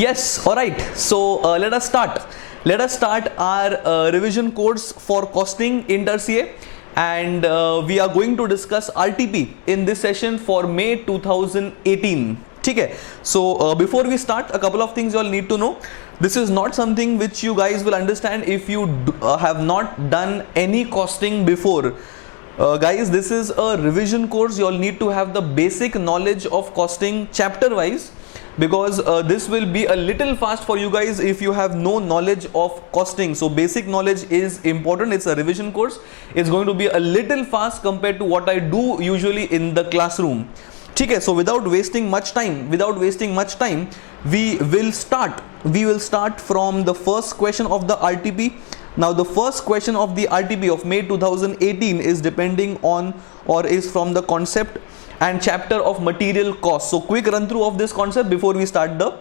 Yes, all right. So let us start. Let us start our revision course for costing in tertiary, and we are going to discuss RTP in this session for May 2018. Okay. So before we start, a couple of things you all need to know. This is not something which you guys will understand if you have not done any costing before. Guys, this is a revision course. You all need to have the basic knowledge of costing chapter wise, because this will be a little fast for you guys if you have no knowledge of costing. So basic knowledge is important. It's a revision course. It's going to be a little fast compared to what I do usually in the classroom. Okay, so without wasting much time, we will start from the first question of the RTP. Now the first question of the RTP of May 2018 is depending on or is from the concept and chapter of material cost. So quick run through of this concept before we start the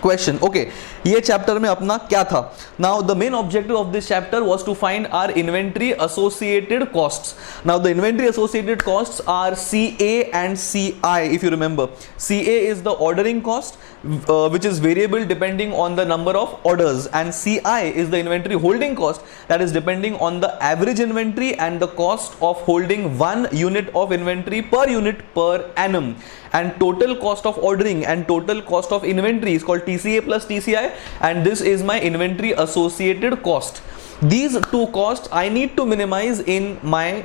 question. Okay, ये chapter में अपना क्या था? Now the main objective of this chapter was to find our inventory associated costs. Now the inventory associated costs are CA and CI. If you remember, CA is the ordering cost, which is variable depending on the number of orders, and CI is the inventory holding cost, that is depending on the average inventory and the cost of holding 1 unit of inventory per unit per annum. And total cost of ordering and total cost of inventory is called TCA plus TCI, and this is my inventory associated cost. These two costs I need to minimize in my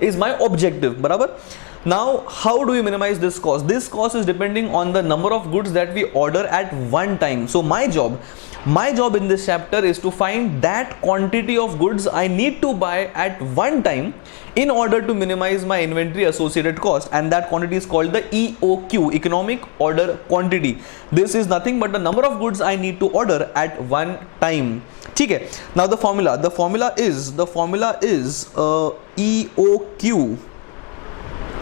is my objective. Barabar? Now, how do we minimize this cost? This cost is depending on the number of goods that we order at one time. So my job in this chapter is to find that quantity of goods I need to buy at one time in order to minimize my inventory associated cost, and that quantity is called the EOQ, economic order quantity. This is nothing but the number of goods I need to order at one time. Okay. Now the formula is EOQ.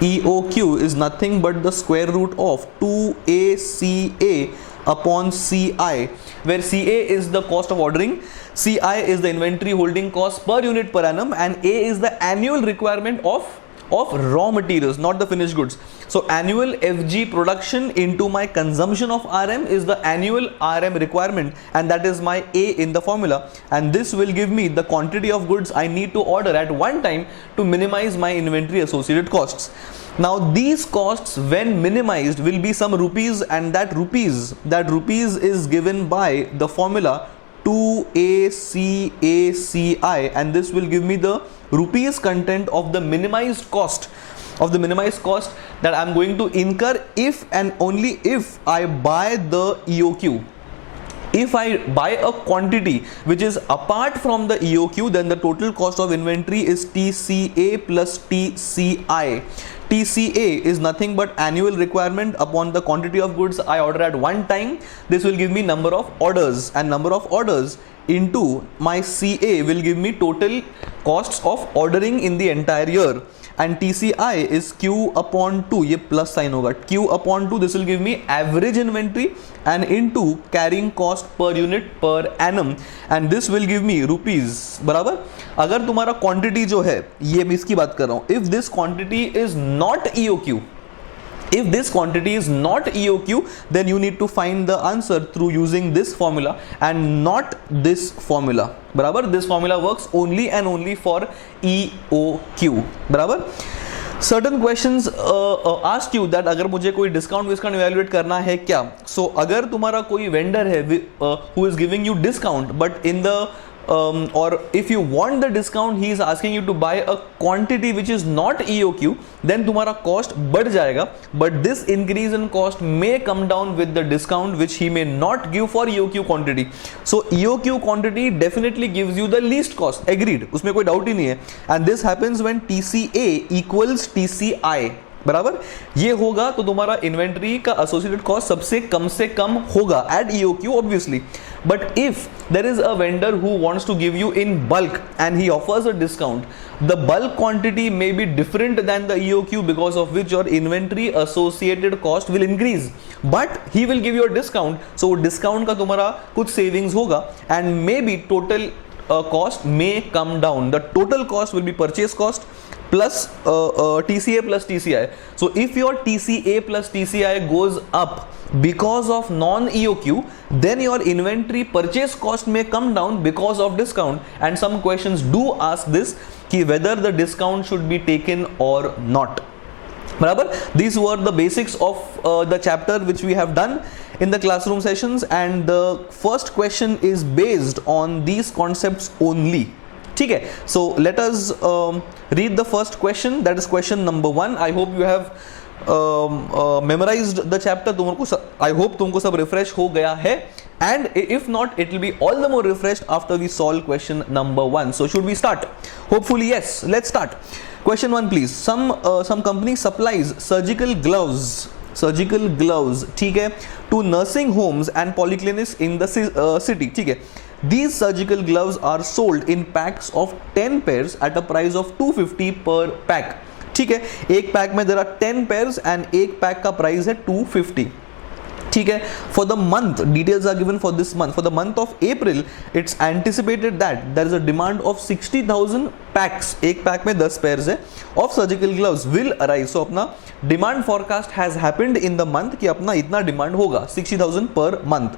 EOQ is nothing but the square root of 2ACA upon CI, where CA is the cost of ordering, CI is the inventory holding cost per unit per annum, and A is the annual requirement of raw materials, not the finished goods. So annual FG production into my consumption of RM is the annual RM requirement, and that is my A in the formula, and this will give me the quantity of goods I need to order at one time to minimize my inventory associated costs. Now these costs when minimized will be some rupees, and that rupees is given by the formula 2ACACI, and this will give me the rupees content of the minimized cost that I'm going to incur if and only if I buy the EOQ. If I buy a quantity which is apart from the EOQ, then the total cost of inventory is TCA plus TCI. TCA is nothing but annual requirement upon the quantity of goods I order at one time. This will give me number of orders, and number of orders into my CA will give me total costs of ordering in the entire year, and TCI is Q upon 2, ये plus sign होगा, Q upon 2, this will give me average inventory and into carrying cost per unit per annum, and this will give me rupees. बराबर? अगर तुम्हारा quantity जो है, ये मैं इसकी बात कर रहा हूँ, if this quantity is not EOQ, then you need to find the answer through using this formula and not this formula. बराबर? This formula works only and only for EOQ. बराबर? Certain questions ask you that अगर मुझे कोई discount evaluate करना है क्या? So अगर तुम्हारा कोई vendor है who is giving you discount, but in the or if you want the discount, he is asking you to buy a quantity which is not EOQ, then तुम्हारा cost बढ़ जाएगा, but this increase in cost may come down with the discount which he may not give for EOQ quantity. So EOQ quantity definitely gives you the least cost, agreed, उसमें कोई doubt ही नहीं है, and this happens when TCA equals TCI. बराबर? ये होगा तो तुम्हारा inventory का एसोसिएटेड कॉस्ट सबसे कम होगा at EOQ obviously. But if there is a vendor who wants to give you in bulk and he offers a discount, the bulk quantity may be different than the EOQ, because of which your inventory associated cost will increase. But he will give you a discount, so discount का तुम्हारा कुछ savings होगा, and maybe total cost may come down. The total cost will be purchase cost plus TCA plus TCI. So if your TCA plus TCI goes up because of non-EOQ, then your inventory purchase cost may come down because of discount, and some questions do ask this कि whether the discount should be taken or not. Barabar? These were the basics of the chapter which we have done in the classroom sessions, and the first question is based on these concepts only. Okay, so let us read the first question, that is question number 1. I hope you have memorized the chapter. I hope तुमको सब refresh हो गया है, and if not, it will be all the more refreshed after we solve question number 1. So should we start? Hopefully yes. Let's start. Question 1 please. Some company supplies surgical gloves, ठीक है, to nursing homes and polyclinics in the city, ठीक है. These surgical gloves are sold in packs of 10 pairs at a price of 250 per pack. ठीक है, एक pack में there are 10 pairs and एक pack का प्राइस है 250. ठीक है, for the month, details are given for this month. For the month of April, it's anticipated that there is a demand of 60,000 packs, एक पैक में 10 pairs है, of surgical gloves will arise. So अपना demand forecast has happened in the month कि अपना इतना demand होगा 60,000 per month.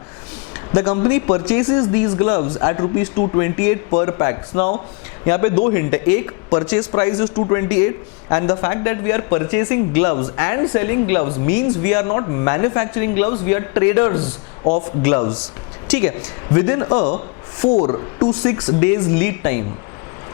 The company purchases these gloves at rupees 228 per pack. Now यहाँ पे दो हिंट है. एक, purchase price is 228, and the fact that we are purchasing gloves and selling gloves means we are not manufacturing gloves, we are traders of gloves. ठीक है, within a 4 to 6 days lead time.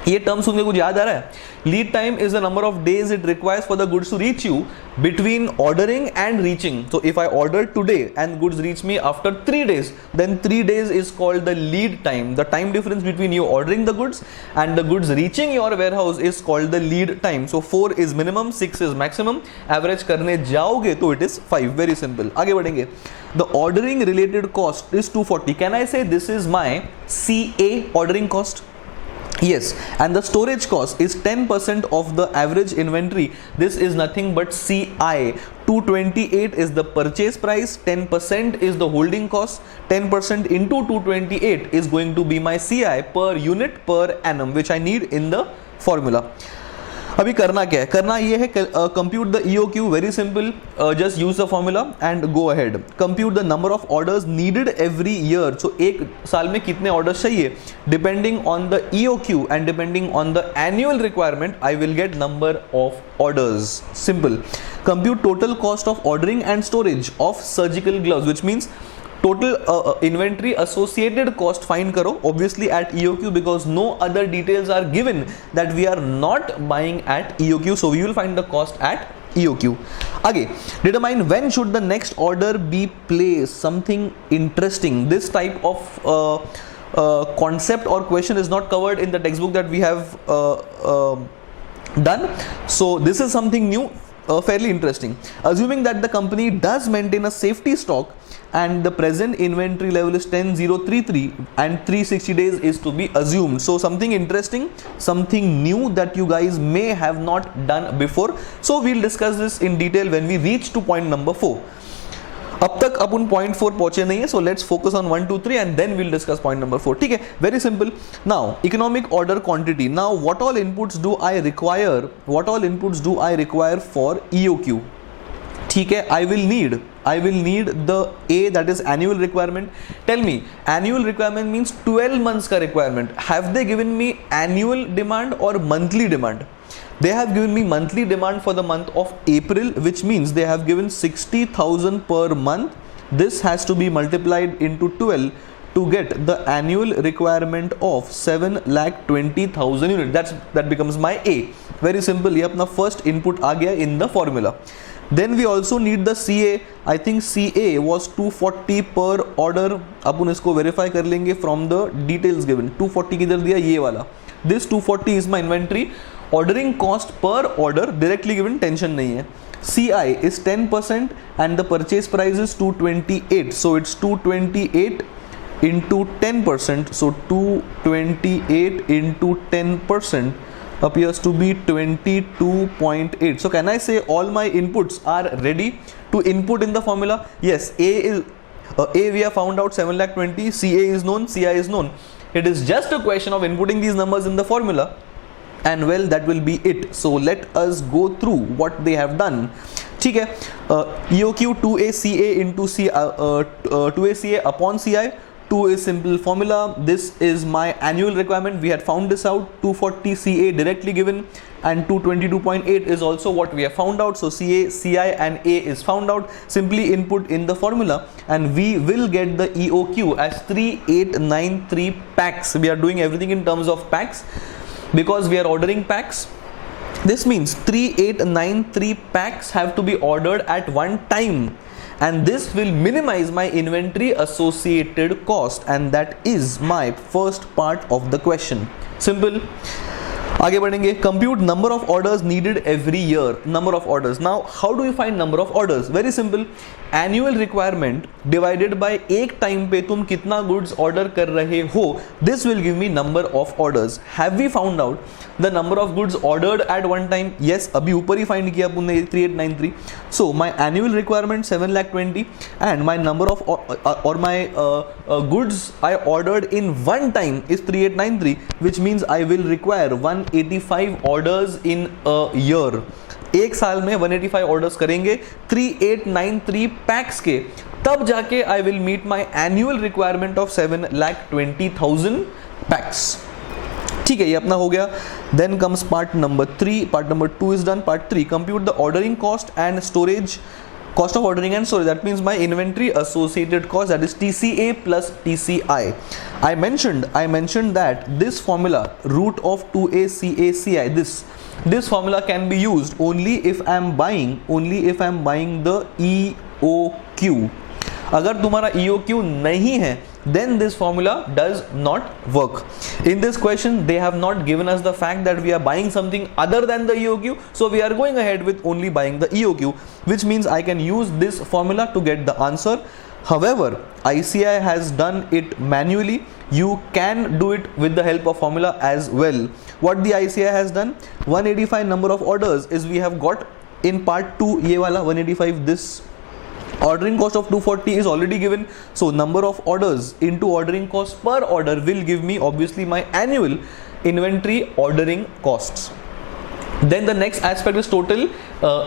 ये term सुन के कुछ याद आ रहा है? Lead time is the number of days it requires for the goods to reach you between ordering and reaching. So if I order today and goods reach me after 3 days, then 3 days is called the lead time. The time difference between you ordering the goods and the goods reaching your warehouse is called the lead time. So 4 is minimum, 6 is maximum. Average करने जाओगे तो it is 5. Very simple. आगे बढ़ेंगे. The ordering related cost is 240. Can I say this is my CA, ordering cost? Yes, and the storage cost is 10% of the average inventory. This is nothing but CI. 228 is the purchase price, 10% is the holding cost, 10% into 228 is going to be my CI per unit per annum, which I need in the formula. अभी करना क्या है? करना ये है, compute the EOQ, very simple, just use the formula and go ahead. Compute the number of orders needed every year. So एक साल में कितने orders चाहिए? Depending on the EOQ and depending on the annual requirement, I will get number of orders. Simple. Compute total cost of ordering and storage of surgical gloves, which means total inventory associated cost find karo, obviously at EOQ, because no other details are given that we are not buying at EOQ, so we will find the cost at EOQ. Again, determine when should the next order be placed. Something interesting. This type of concept or question is not covered in the textbook that we have done, so this is something new. Fairly interesting. Assuming that the company does maintain a safety stock and the present inventory level is 10,033 and 360 days is to be assumed. So something interesting, something new that you guys may have not done before. So we'll discuss this in detail when we reach to point number 4. अब तक अपन point 4 पहुंचे नहीं है, so let's focus on 1, 2, 3 and then we'll discuss point number 4. ठीक है, very simple. Now economic order quantity. Now what all inputs do I require? What all inputs do I require for EOQ? ठीक है, I will need the A, that is annual requirement. Tell me, annual requirement means 12 months का requirement. Have they given me annual demand or monthly demand? They have given me monthly demand for the month of April, which means they have given 60,000 per month. This has to be multiplied into 12 to get the annual requirement of 7,20,000 units. That becomes my A. Very simple. ये अपना first input आ गया in the formula. Then we also need the CA. I think CA was 240 per order. अपन इसको verify कर लेंगे from the details given. 240 किधर दिया? ये वाला. This 240 is my inventory. Ordering cost per order directly given, tension नहीं है. CI is 10% and the purchase price is 228. So it's 228 into 10%. So 228 into 10% appears to be 22.8. So can I say all my inputs are ready to input in the formula? Yes, A we have found out 7,20,000, CA is known, CI is known. It is just a question of inputting these numbers in the formula. and well, that will be it. So let us go through what they have done. ठीक है, EOQ 2ACA into 2ACA upon CI. 2 is simple formula. This is my annual requirement. We had found this out. 240 CA directly given, and 222.8 is also what we have found out. So CA, CI and A is found out. Simply input in the formula and we will get the EOQ as 3893 packs. We are doing everything in terms of packs because we are ordering packs. This means 3893 packs have to be ordered at one time, and this will minimize my inventory associated cost, and that is my first part of the question. Simple. आगे बढ़ेंगे. Compute number of orders needed every year. Number of orders. Now how do you find number of orders? Very simple. Annual requirement divided by एक time पे तुम कितना goods order कर रहे हो, this will give me number of orders. Have we found out the number of goods ordered at one time? Yes, अभी ऊपर ही find किया अपन ने 3893. So my annual requirement 720 and my number of or my goods I ordered in one time is 3893, which means I will require 185 orders in a year. एक साल में 185 orders करेंगे 3893 PACS के, तब जाके I will meet my annual requirement of 7,20,000 packs. ठीक है, ये अपना हो गया. Then comes part number 3. Part number 2 is done. Part 3, compute the ordering cost and storage. Cost of ordering and storage, that means my inventory associated cost, that is TCA plus TCI. I mentioned that this formula, root of 2ACACI, this formula can be used only if I am buying the EOQ. अगर तुम्हारा EOQ नहीं है, then this formula does not work. In this question, they have not given us the fact that we are buying something other than the EOQ, so we are going ahead with only buying the EOQ, which means I can use this formula to get the answer. However, ICI has done it manually. You can do it with the help of formula as well. What the ICI has done, 185 number of orders is we have got in part 2, ये वाला 185, this ordering cost of 240 is already given, so number of orders into ordering cost per order will give me obviously my annual inventory ordering costs. Then the next aspect is total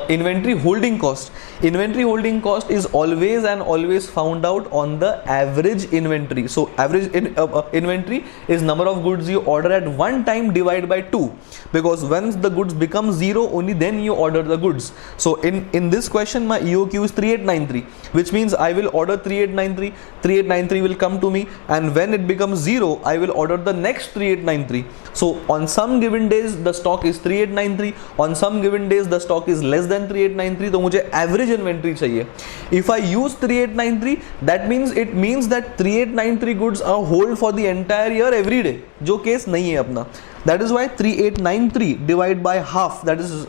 inventory holding cost. Inventory holding cost is always found out on the average inventory. So average inventory is number of goods you order at one time divided by 2, because once the goods become 0, only then you order the goods. So in this question my EOQ is 3893, which means I will order 3893, 3893 will come to me, and when it becomes 0 I will order the next 3893. So on some given days the stock is 3893, on some given days the stock is less than 3893, तो मुझे average inventory चाहिए. If I use 3893, that means it means that 3893 goods are hold for the entire year every day, जो case नहीं है अपना. That is why 3893 divide by half, that is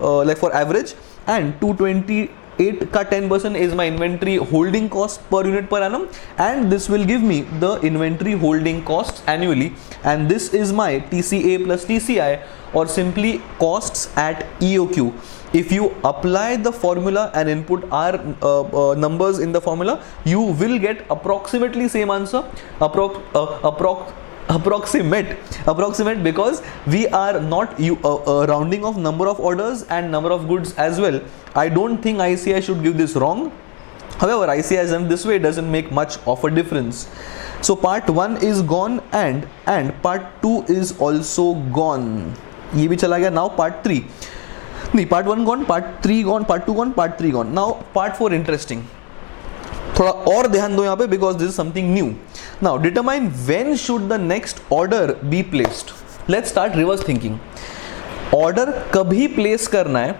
like for average, and 228 का 10% is my inventory holding cost per unit per annum, and this will give me the inventory holding costs annually, and this is my TCA plus TCI, or simply costs at EOQ. If you apply the formula and input our numbers in the formula, you will get approximately same answer, approximate, because we are not rounding off number of orders and number of goods as well. I don't think ICI should give this wrong. However, ICI has done this way, it doesn't make much of a difference. So part 1 is gone and part 2 is also gone. ये भी चला गया. Now part 3, नहीं, part 1 gone, part 3 gone, part 2 gone, part 3 gone. Now part 4 interesting. थोड़ा और ध्यान दो यहाँ पे, because this is something new. Now determine when should the next order be placed. Let's start reverse thinking. Order कभी place करना है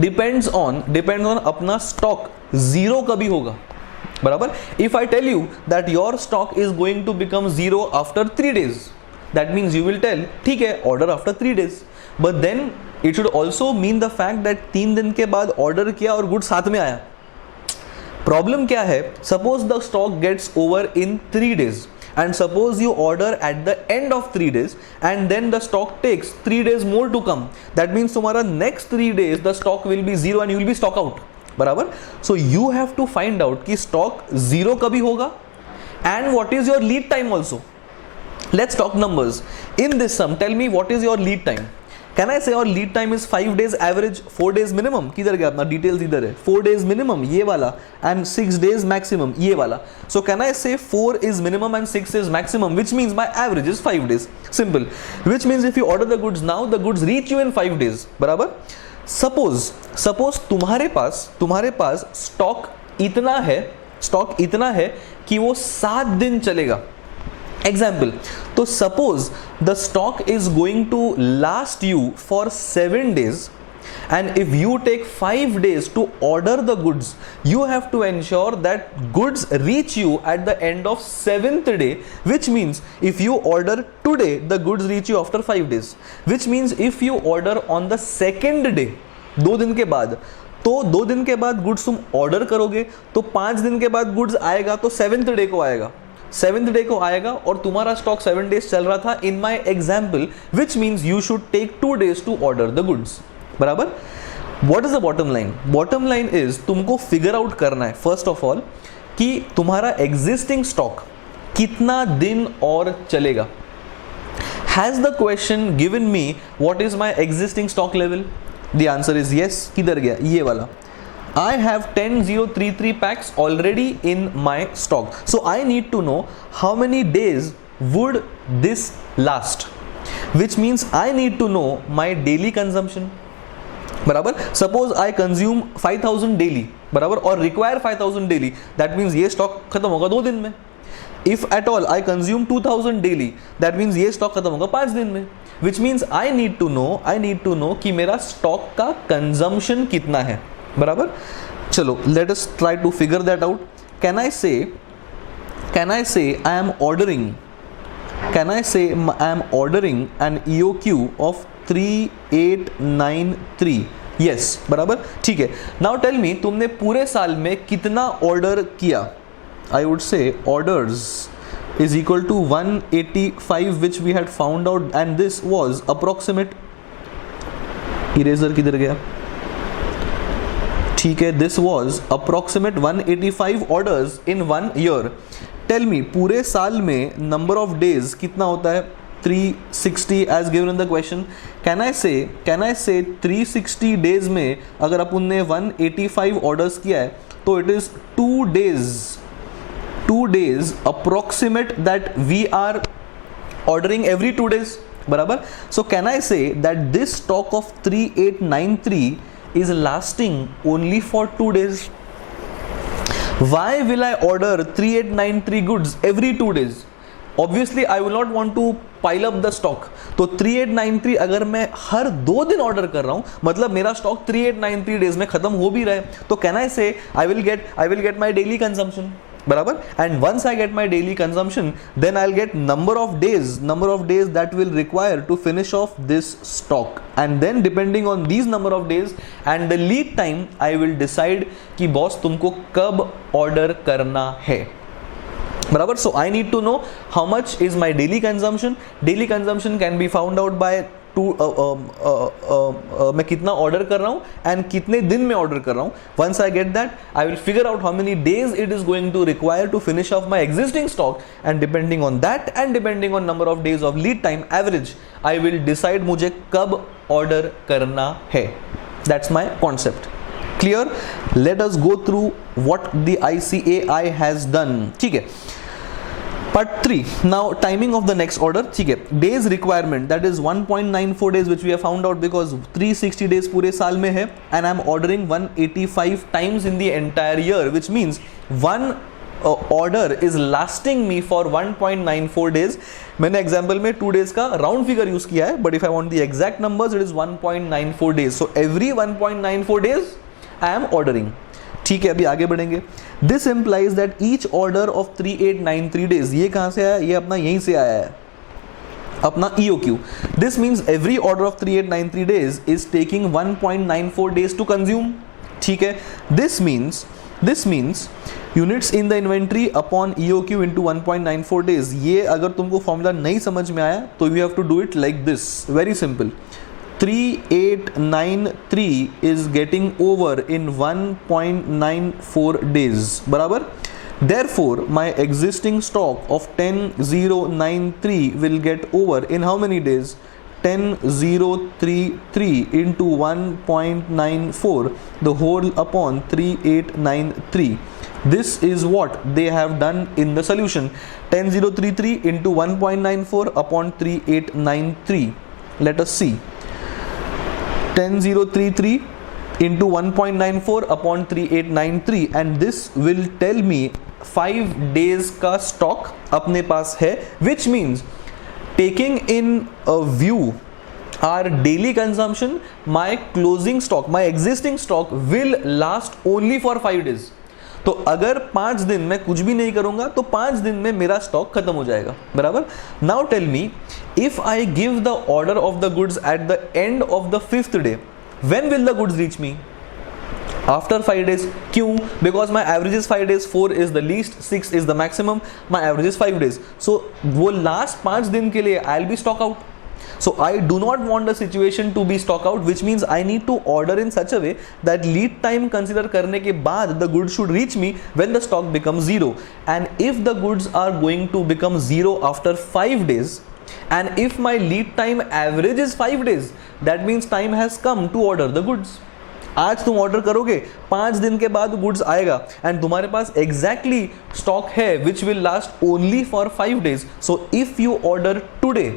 depends on अपना stock zero कभी होगा, बराबर. If I tell you that your stock is going to become zero after 3 days, that means you will tell ठीक है order after 3 days, but then it should also mean the fact that 3 दिन के बाद order किया और good साथ में आया. Problem क्या है, suppose the stock gets over in 3 days, and suppose you order at the end of 3 days and then the stock takes 3 days more to come, that means तुम्हारा next 3 days the stock will be zero and you will be stock out, बराबर. So you have to find out कि stock zero कभी होगा and what is your lead time also. Let's talk numbers. In this sum, tell me what is your lead time. Can I say your lead time is 5 days average, 4 days minimum? किधर गया अपना details इधर है. 4 days minimum ये वाला and 6 days maximum ये वाला. So can I say 4 is minimum and 6 is maximum, which means my average is 5 days. Simple. Which means if you order the goods now, the goods reach you in 5 days. बराबर? Suppose तुम्हारे पास stock इतना है कि वो 7 दिन चलेगा. Example, तो suppose the stock is going to last you for 7 days and if you take 5 days to order the goods, you have to ensure that goods reach you at the end of 7th day, which means if you order today, the goods reach you after 5 days, which means if you order on the 2nd day, 2 दिन के बाद, तो 2 दिन के बाद goods तुम order करोगे तो 5 दिन के बाद गुड्स आएगा तो 7th डे को आएगा, 7th डे को आएगा और तुम्हारा स्टॉक 7 डेज चल रहा था in my example, which means you should take 2 days to order the goods. बराबर? What is the bottom line? Bottom line is तुमको फिगर आउट करना है फर्स्ट ऑफ ऑल कि तुम्हारा एग्जिस्टिंग स्टॉक कितना दिन और चलेगा. Has the question given me what is my existing stock level? The answer is yes. किधर गया ये वाला? I have 10033 packs already in my stock. So I need to know how many days would this last, which means I need to know my daily consumption. बराबर? Suppose I consume 5000 daily, बराबर, और require 5000 daily. That means ये stock खत्म होगा 2 दिन में. If at all I consume 2000 daily, that means ये stock खत्म होगा 5 दिन में. Which means I need to know कि मेरा stock का consumption कितना है. बराबर? चलो, let us try to figure that out. Can I say I am ordering an EOQ of 3893? Yes, बराबर? ठीक है. Now tell me तुमने पूरे साल में कितना ऑर्डर किया? I would say orders is equal to 185 which we had found out and this was approximate. Eraser किधर गया? ठीक है, this was approximate 185 orders in 1 year. Tell me पूरे साल में number of days कितना होता है? 360 as given in the question. Can I say 360 days में अगर अपन ने 185 orders किया है तो it is 2 days approximate that we are ordering every 2 days. बराबर? So can I say that this stock of 3893 is lasting only for 2 days? Why will I order 3893 goods every 2 days? Obviously I will not want to pile up the stock. तो 3893 अगर मैं हर 2 दिन order कर रहा हूं मतलब मेरा stock 3893 days में खत्म हो भी रहा है, तो can I say I will get my daily consumption. बराबर? And once I get my daily consumption then I will get number of days that will require to finish off this stock and then depending on these number of days and the lead time I will decide कि boss तुमको कब order करना है. बराबर? So I need to know how much is my daily consumption. Daily consumption can be found out by मैं कितना order कर रहा हूं एंड कितने दिन में ऑर्डर कर रहा हूं. Once I get that I will figure out how many days it is going to require to finish off my existing stock and depending on that and depending on number of days of lead time average I will decide मुझे कब order करना है. That's my concept. Clear? Let us go through what the ICAI has done. ठीक है. Part 3. Now timing of the next order. ठीक है. Days requirement, that is 1.94 days which we have found out because 360 days पूरे साल में है and I am ordering 185 times in the entire year, which means one order is lasting me for 1.94 days. मैंने example में 2 days का round figure use किया है, but if I want the exact numbers it is 1.94 days. So every 1.94 days I am ordering. ठीक है, अभी आगे बढ़ेंगे. This implies that each order of 3893 days, ये कहां से आया? ये अपना यहीं से आया है, अपना EOQ. This means every order of 3893 days is taking 1.94 days to consume. ठीक है. This means units in the inventory upon EOQ into 1.94 days. ये अगर तुमको फॉर्मूला नहीं समझ में आया तो you have to do it like this. Very simple. 3893 is getting over in 1.94 days. बराबर? Therefore, my existing stock of 10,093 will get over in how many days? 10,033 into 1.94 the whole upon 3893. This is what they have done in the solution. 10,033 into 1.94 upon 3893. Let us see. 10,033 into 1.94 upon 3893, and this will tell me 5 days का stock अपने पास है, which means taking in a view our daily consumption, my closing stock, my existing stock will last only for 5 days. तो अगर 5 दिन मैं कुछ भी नहीं करूंगा तो 5 दिन में मेरा स्टॉक खत्म हो जाएगा, बराबर. Now tell me, if I give the order of the goods at the end of the 5th day, when will the goods reach me? After 5 days. क्यों? Because my average is 5 days, 4 is the least, 6 is the maximum, my average is 5 days. So वो last 5 दिन के लिए I'll be stock out. So I do not want the situation to be stock out, which means I need to order in such a way that lead time consider करने के बाद the goods should reach me when the stock becomes 0. And if the goods are going to become 0 after 5 days, and if my lead time average is 5 days, that means time has come to order the goods. आज तुम order करोगे, 5 दिन के बाद goods आएगा and तुम्हारे पास exactly stock है which will last only for 5 days. So if you order today,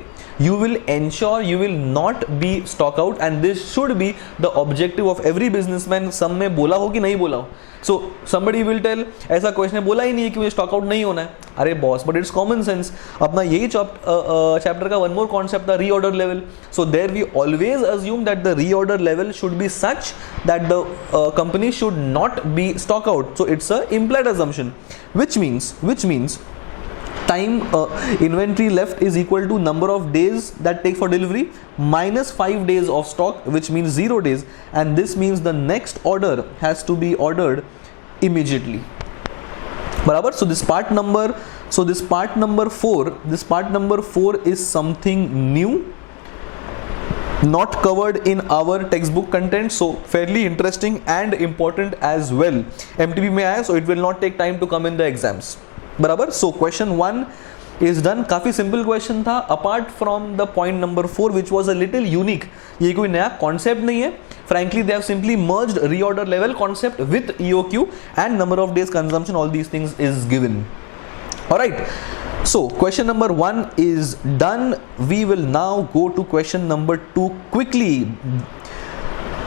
you will ensure you will not be stock out, and this should be the objective of every businessman. सब में बोला हो कि नहीं बोला हो? So somebody will tell, ऐसा question बोला ही नहीं है कि मुझे स्टॉक आउट नहीं होना है. अरे boss, but it's common sense. अपना यही चैप्टर का वन मोर कॉन्सेप्ट था, reorder level. So there we always assume that the reorder level should be such that the company should not be stock out. So it's a implied assumption, which means time inventory left is equal to number of days that take for delivery minus 5 days of stock, which means 0 days, and this means the next order has to be ordered immediately. Barabar. So this part number 4 is something new, not covered in our textbook content, so fairly interesting and important as well. MTP में आया, so it will not take time to come in the exams. बराबर. So question 1 is done. काफी simple question था, apart from the point number 4 which was a little unique. ये कोई नया concept नहीं है. Frankly they have simply merged reorder level concept with EOQ and number of days consumption. All these things is given. Alright, so question number 1 is done. We will now go to question number 2 quickly.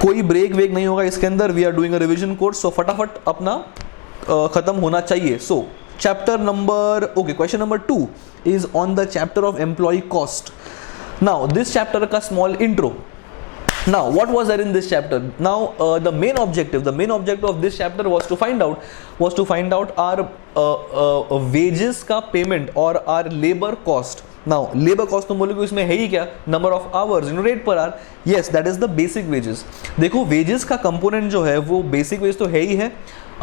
कोई break वेक नहीं होगा इसके अंदर. We are doing a revision course, so फटाफट अपना खत्म होना चाहिए. सो question number 2 is on the chapter of employee cost. Now this chapter ka small intro. Now what was there in this chapter? Now the main objective of this chapter was to find out our wages ka payment or our labor cost. Now labor cost तुम बोलोगे इसमें है ही क्या? Number of hours, rate per hour. Yes, that is the basic wages. देखो wages का component जो है वो basic wage तो है ही है.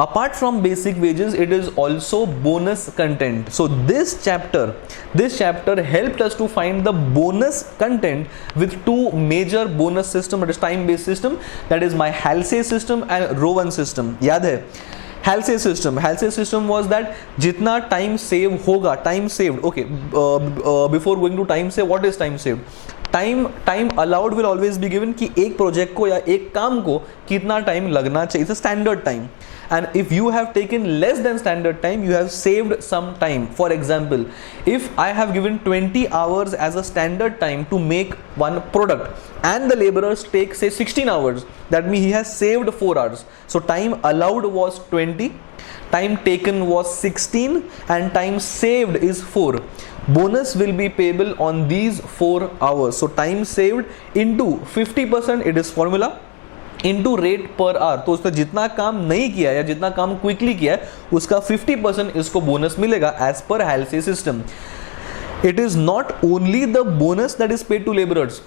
Apart from basic wages, it is also bonus content. So this chapter helped us to find the bonus content with two major bonus system. It is time-based system, that is my Halsey system and Rowan system. याद है? Halsey system was that जितना time save होगा, time saved. Okay, before going to time save, what is time saved? Time allowed will always be given कि एक project को या एक काम को कितना टाइम लगना चाहिए. It's a standard time, and if you have taken less than standard time, you have saved some time. For example, if I have given 20 hours as a standard time to make one product and the labourers take say 16 hours, that means he has saved 4 hours. So time allowed was 20, time taken was 16, and time saved is 4. Bonus will be payable on these 4 hours. So time saved into 50%, it is formula, into rate per hour. तो उसने जितना काम नहीं किया या जितना काम quickly किया है उसका 50% इसको बोनस मिलेगा as per Halsey system. It is not only the bonus that is paid to laborers.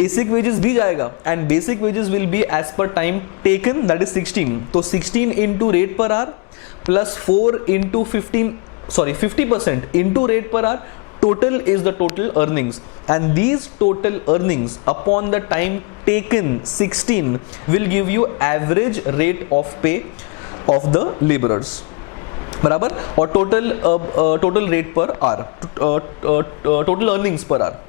Basic wages भी जाएगा, and basic wages will be as per time taken, that is 16. तो 16 into rate per hour plus 4 into 50% into rate per hour, total is the total earnings, and these total earnings upon the time taken 16 will give you average rate of pay of the laborers. बराबर, और total rate per hour, total earnings per hour,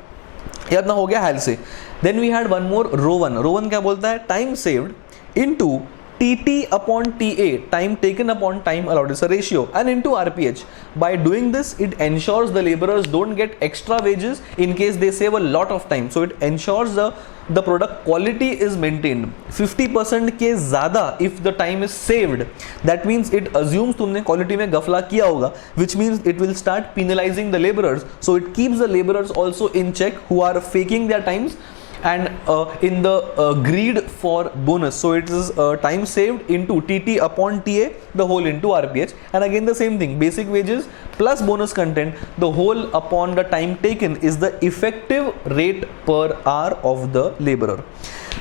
ये अपना हो गया हेल से. Then we had one more row one क्या बोलता है, time saved into TT upon TA, time taken upon time allowed, is a ratio, and into RPH. By doing this, it ensures the laborers don't get extra wages in case they save a lot of time. So it ensures the product quality is maintained. 50% के ज़्यादा if the time is saved, that means it assumes तुमने quality में गफला किया होगा, which means it will start penalizing the laborers. So it keeps the laborers also in check who are faking their times and in the greed for bonus. So it is time saved into TT upon TA, the whole into RPH, and again the same thing, basic wages plus bonus content, the whole upon the time taken is the effective rate per hour of the laborer.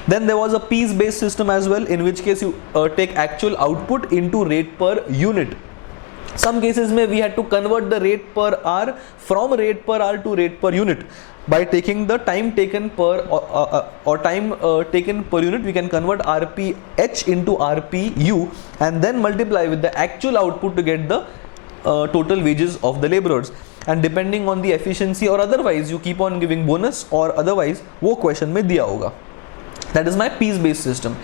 Then there was a piece based system as well, in which case you take actual output into rate per unit. Some cases में we had to convert the rate per hour from rate per hour to rate per unit. By taking the time taken per or time taken per unit, we can convert RPH into RPU and then multiply with the actual output to get the total wages of the laborers. And depending on the efficiency or otherwise, you keep on giving bonus or otherwise वो question में दिया होगा. That is my piece based system.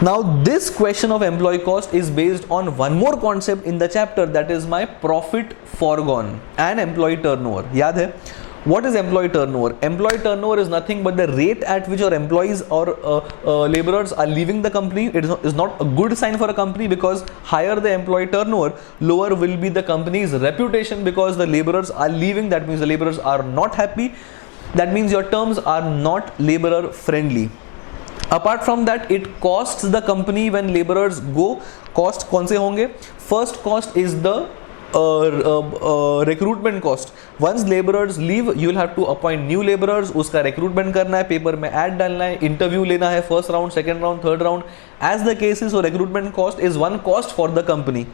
Now this question of employee cost is based on one more concept in the chapter, that is my profit foregone and employee turnover. याद है? What is employee turnover? Employee turnover is nothing but the rate at which your employees or laborers are leaving the company. It is not a good sign for a company, because higher the employee turnover, lower will be the company's reputation, because the laborers are leaving. That means the laborers are not happy. That means your terms are not laborer friendly. Apart from that, it costs the company when laborers go. Cost कौन से होंगे? First cost is the recruitment cost. Once laborers leave, you will have to appoint new laborers. उसका recruitment करना है, paper में ad डालना है, interview लेना है, first round, second round, third round, as the case is. So recruitment cost is one cost for the company.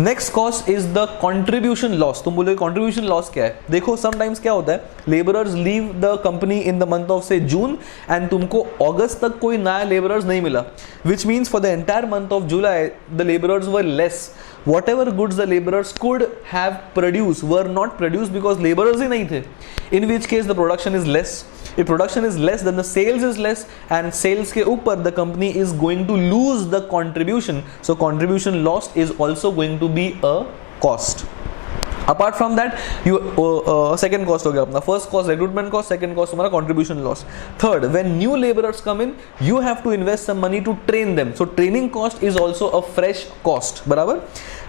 Next cost is the contribution loss. तुम बोलोगे कॉन्ट्रीब्यूशन लॉस क्या है? देखो समटाइम्स क्या होता है, labourers leave the company in the month of से जून and तुमको अगस्त तक कोई नया लेबरर्स नहीं मिला, which means for the entire month of July the labourers were less. whatever goods the laborers could have produced were not produced because laborers ही नहीं थे, in which case the production is less. If production is less, then the sales is less, and sales के ऊपर the company is going to lose the contribution. So contribution loss is also going to be a cost. Apart from that, you second cost हो गया अपना. First cost recruitment cost, second cost तुम्हारा contribution loss. Third, when new laborers come in, you have to invest some money to train them. So training cost is also a fresh cost, बराबर.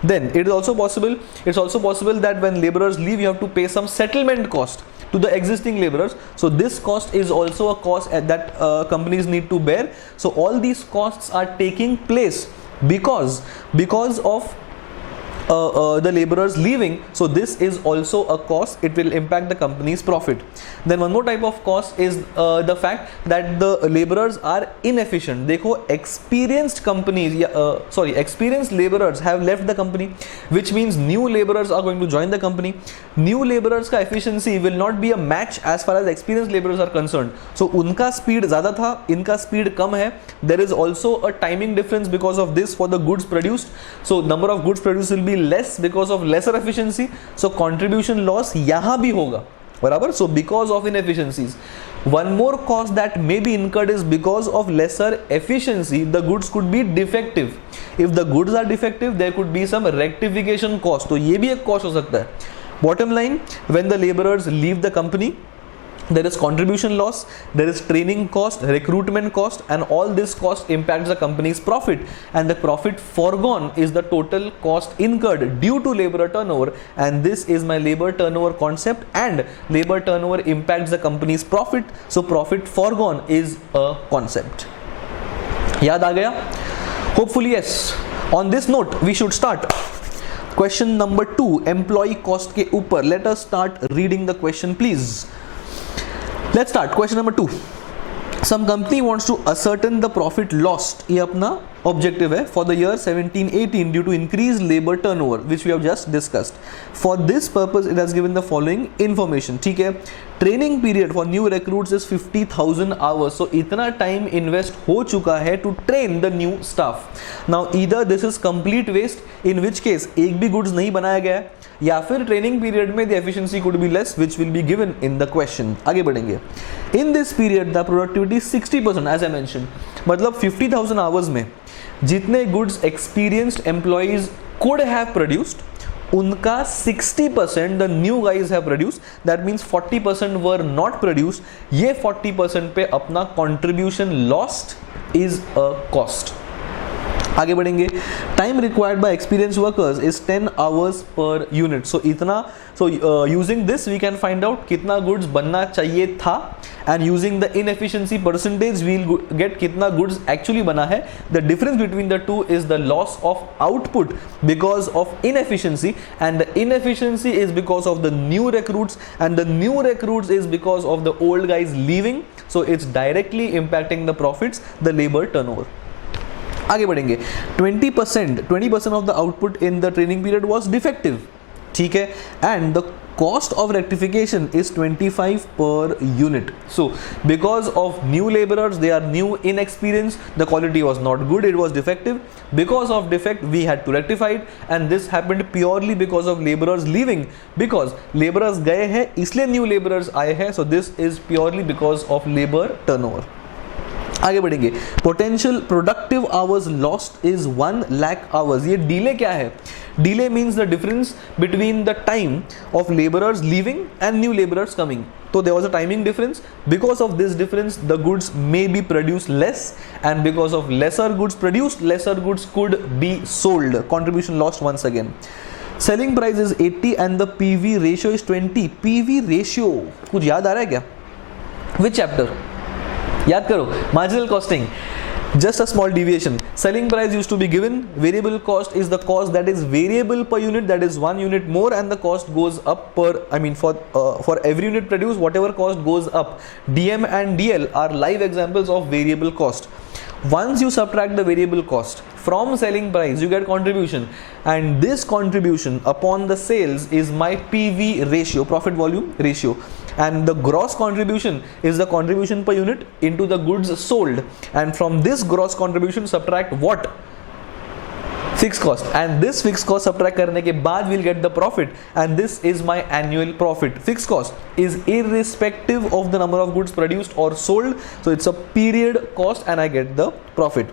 Then it is also possible. It's also possible that when laborers leave, you have to pay some settlement cost to the existing laborers. So this cost is also a cost that companies need to bear. So all these costs are taking place because of the laborers leaving. So this is also a cost. It will impact the company's profit. Then one more type of cost is the fact that the laborers are inefficient. देखो experienced companies experienced laborers have left the company, which means new laborers are going to join the company. New laborers का efficiency will not be a match as far as experienced laborers are concerned. So उनका speed ज़्यादा था, इनका speed कम है. There is also a timing difference because of this for the goods produced. So number of goods produced will be less because of lesser efficiency. So contribution loss यहाँ भी होगा, बराबर. So because of inefficiencies, one more cost that may be incurred is because of lesser efficiency, the goods could be defective. If the goods are defective, there could be some rectification cost. तो ये भी एक cost हो सकता है. Bottom line, when the laborers leave the company, there is contribution loss, there is training cost, recruitment cost, and all this cost impacts the company's profit, and the profit foregone is the total cost incurred due to labor turnover. And this is my labor turnover concept, and labor turnover impacts the company's profit. So profit foregone is a concept. याद आ गया? Hopefully yes. On this note, we should start. Question number 2, employee cost के ऊपर. Let us start reading the question, please. Let's start. Question number 2. Some company wants to ascertain the profit lost. ये अपना objective है for the year 17-18 due to increase labour turnover which we have just discussed. For this purpose it has given the following information. ठीक है, training period for new recruits is 50,000 hours. So इतना time invest हो चुका है to train the new staff. Now either this is complete waste, in which case एक भी goods नहीं बनाया गया है, या फिर ट्रेनिंग पीरियड में the efficiency could be less which will be given in the question. आगे बढ़ेंगे. In this period the productivity 60%, as I mention, मतलब 50,000 आवर्स में जितने goods experienced employees could have produced, उनका 60% the new guys have produced. That means 40% were not produced. ये 40% पे अपना contribution lost is a cost. आगे बढ़ेंगे. Time required by experience workers is 10 hours per unit. So इतना, सो using this we can find out कितना goods बनना चाहिए था, and using the inefficiency percentage we will get कितना गुड्स एक्चुअली बना है. The difference between the two is the loss of output because of inefficiency, and the inefficiency is because of the new recruits, and the new recruits is because of the old guys leaving. So it's directly impacting the profits, the labour turnover. आगे बढ़ेंगे. 20% of the output in the training period was defective. ठीक है, and the cost of rectification is 25 per unit. So because of new laborers, they are new, inexperienced, the quality was not good, it was defective. Because of defect we had to rectify it, and this happened purely because of laborers leaving. Because laborers गए हैं इसलिए new laborers आए हैं. So this is purely because of labor turnover. आगे बढ़ेंगे. Potential productive hours lost is 1 lakh hours. ये delay क्या है? Delay means the difference between the time of labourers leaving and new labourers coming. So there was a timing difference. Because of this difference, the goods may be produced less, and because of lesser goods produced, lesser goods could be sold. Contribution lost once again. Selling price is 80 and the PV ratio is 20. PV ratio कुछ याद आ रहा है क्या? Which chapter? याद करो. Marginal costing. Just a small deviation. Selling price used to be given. Variable cost is the cost that is variable per unit, that is 1 unit more, and the cost goes up per, I mean for every unit produced, whatever cost goes up. DM and DL are live examples of variable cost. Once you subtract the variable cost from selling price, you get contribution, and this contribution upon the sales is my PV ratio, profit volume ratio, and the gross contribution is the contribution per unit into the goods sold, and from this gross contribution subtract what? Fixed cost, and this fixed cost subtract करने के बाद we'll get the profit, and this is my annual profit. Fixed cost is irrespective of the number of goods produced or sold, so it's a period cost and I get the profit.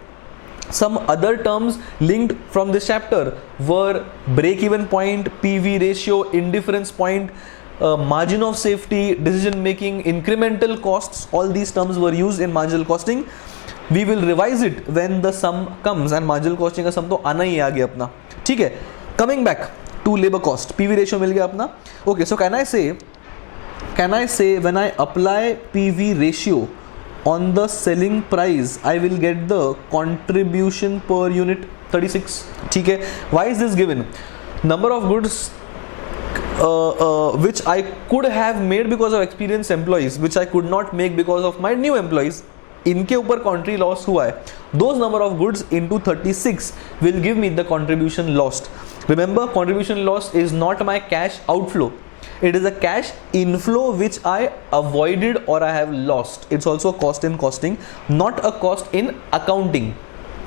Some other terms linked from this chapter were break-even point, PV ratio, indifference point, margin of safety, decision making, incremental costs. All these terms were used in marginal costing. We will revise it when the sum comes, and marginal costing का sum तो आना ही है आगे अपना. ठीक है. Coming back to labor cost, PV ratio मिल गया अपना. Okay, so can I say when I apply PV ratio on the selling price, I will get the contribution per unit 36. ठीक है. Why is this given? Number of goods which I could have made because of experienced employees, which I could not make because of my new employees. इनके ऊपर कॉन्ट्री loss हुआ है. Those number of goods into 36 will give me the contribution lost. Remember, contribution loss is not my cash outflow. It is a cash inflow which I avoided or I have lost. It's also a cost in costing, not a cost in accounting.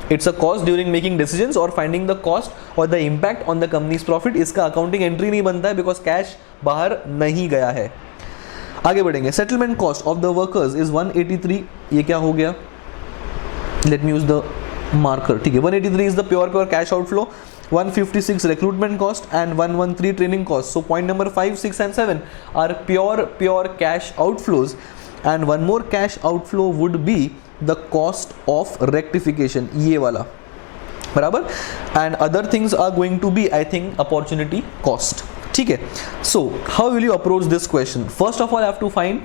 It's a cost during making decisions or finding the cost or the impact on the company's profit. इसका accounting entry नहीं बनता है because cash बाहर नहीं गया है. आगे बढ़ेंगे. Settlement cost of the workers is 183. ये क्या हो गया? Let me use the marker. ठीक है. 183 is the pure cash outflow, 156 recruitment cost, and 113 training cost. So point number 5, 6 and 7 are pure cash outflows, and one more cash outflow would be the cost of rectification, ये वाला बराबर, and other things are going to be, I think, opportunity cost. ठीक है. So how will you approach this question? First of all, I have to find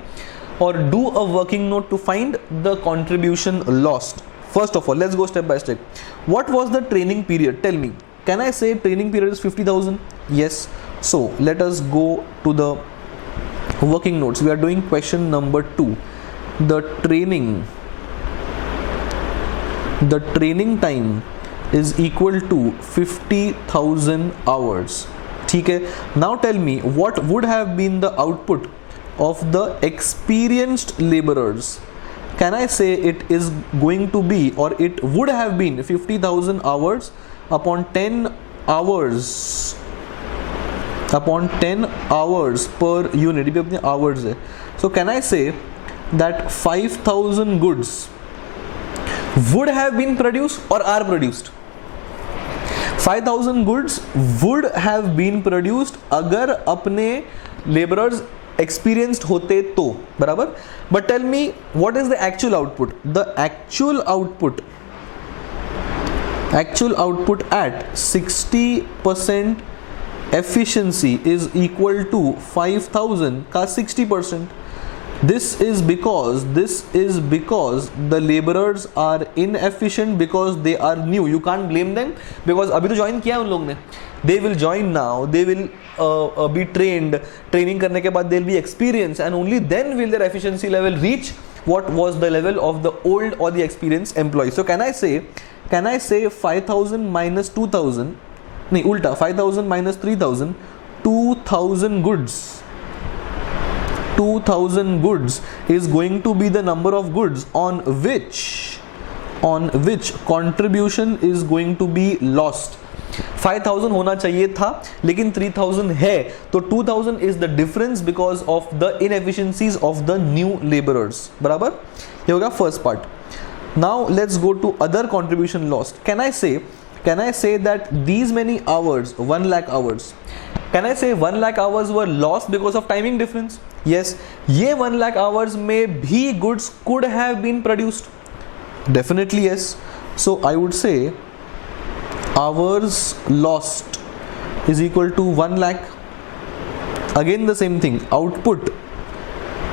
or do a working note to find the contribution lost. First of all, let's go step by step. What was the training period? Tell me. Can I say training period is 50,000? Yes. So let us go to the working notes. We are doing question number 2. The training the training time is equal to 50,000 hours. ठीक है. Now tell me what would have been the output of the experienced laborers. Can I say it is going to be, or it would have been 50,000 hours upon 10 hours per unit. ये अपने hours है. So can I say that 5,000 goods would have been produced or are produced? 5,000 goods would have been produced अगर अपने laborers experienced होते तो, बराबर. But tell me what is the actual output? The actual output at 60% efficiency is equal to 5,000 का 60%. This is because the laborers are inefficient because they are new. You can't blame them because अभी तो join किया उन लोग ने. They will join now. They will be trained. Training करने के बाद they'll be experienced, and only then will their efficiency level reach what was the level of the old or the experienced employee. So can I say 5,000 minus 2,000? नहीं, उल्टा 5,000 minus 3,000. 2,000 goods. 2,000 goods is going to be the number of goods on which contribution is going to be lost. 5,000 होना चाहिए था लेकिन 3,000 है, तो 2,000 is the difference because of the inefficiencies of the new laborers. बराबर. ये होगा first part. Now let's go to other contribution lost. Can I say that these many hours, 1 lakh hours, can I say 1 lakh hours were lost because of timing difference? Yes. ये 1 lakh hours में भी goods could have been produced. Definitely yes. So I would say hours lost is equal to 1 lakh. Again the same thing. Output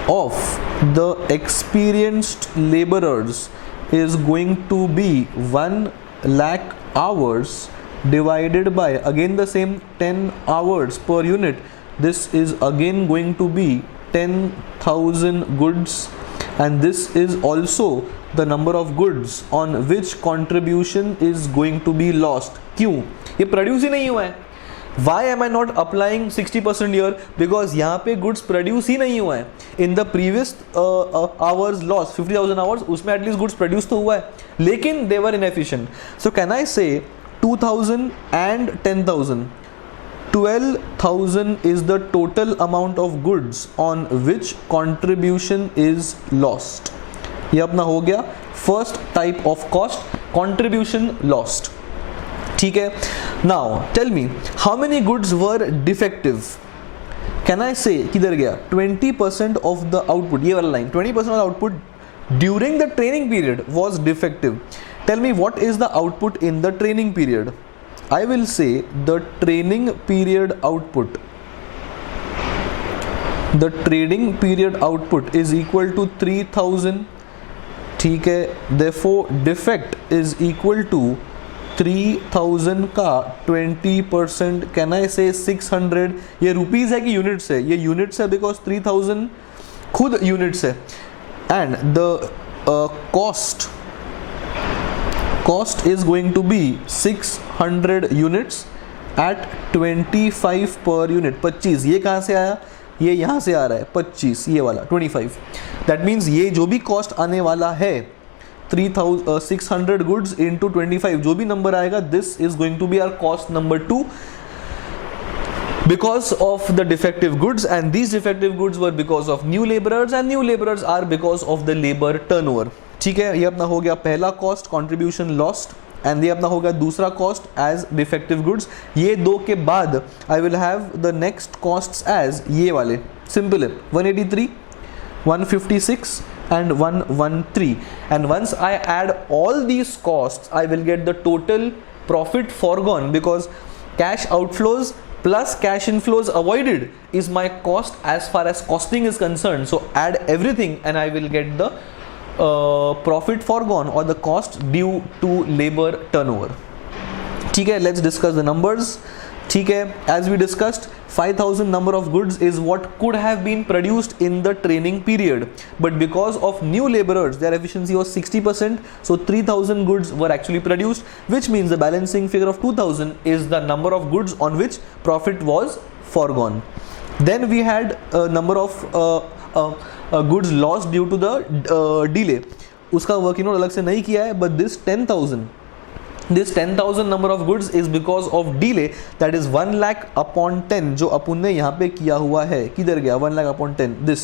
of the experienced laborers is going to be 1 lakh hours divided by, again the same, 10 hours per unit. This is again going to be 10,000 goods, and this is also the number of goods on which contribution is going to be lost. क्यों? ये produce ही नहीं हुआ है. Why am I not applying 60% here? Because यहाँ पे goods produce ही नहीं हुआ है. In the previous hours lost, 50,000 hours, उसमें at least goods प्रोड्यूस तो हुआ है, लेकिन they were inefficient. So can I say 2,000 and 10,000? 12,000 is the total amount of goods on which contribution is lost. ये अपना हो गया first type of cost, contribution lost. ठीक है. Now tell me how many goods were defective. Can I say किधर गया 20% of the output, ये वाला line, 20% of the output during the training period was defective. Tell me what is the output in the training period. I will say the training period output. The training period output is equal to 3,000. ठीक है. Therefore defect is equal to 3,000 का 20%. Can I say 600? ये rupees है कि units है? ये units है because 3,000 खुद units है. And the cost is going to be 600 units at 25 per unit. 25 ये कहाँ से आया? ये यहाँ से आ रहा है 25, ये वाला 25. That means ये जो भी cost आने वाला है 600 goods into 25, जो भी number आएगा, this is going to be our cost number 2 because of the defective goods, and these defective goods were because of new laborers, and new laborers are because of the labor turnover. ठीक है. ये अपना हो गया पहला cost, contribution lost, and ये अपना हो गया दूसरा कॉस्ट एज डिफेक्टिव गुड्स. ये दो के बाद I will have the next costs as ये वाले. सिंपल है. 183, 156 and 113, and once I add all these costs I will get the total profit foregone, because cash outflows plus cash inflows avoided is my cost as far as costing is concerned. So add everything and I will get the profit foregone or the cost due to labor turnover. ठीक है. Let's discuss the numbers. ठीक है, as we discussed 5000 number of goods is what could have been produced in the training period, but because of new laborers their efficiency was 60%, so 3000 goods were actually produced, which means the balancing figure of 2000 is the number of goods on which profit was foregone. Then we had a number of goods lost due to the delay. उसका working note अलग से नहीं किया है, but this 10,000 number of goods is because of delay, that is 1 lakh upon 10 जो अपन ने यहाँ पे किया हुआ है. किधर गया 1 lakh upon 10? this.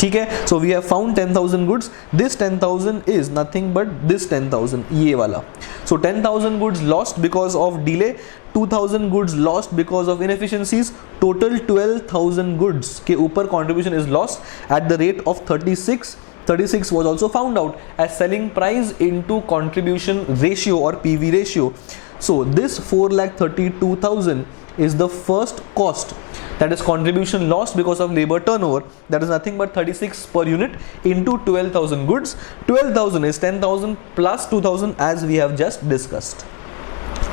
ठीक है, so we have found 10,000 goods. This 10,000 is nothing but this 10,000, ये वाला. So 10,000 goods lost because of delay, 2,000 goods lost because of inefficiencies, total 12,000 goods के ऊपर contribution is lost at the rate of 36. 36 was also found out as selling price into contribution ratio or PV ratio. So this 4,32,000 is the first cost, that is contribution lost because of labor turnover, that is nothing but 36 per unit into 12,000 goods. 12,000 is 10,000 plus 2,000 as we have just discussed.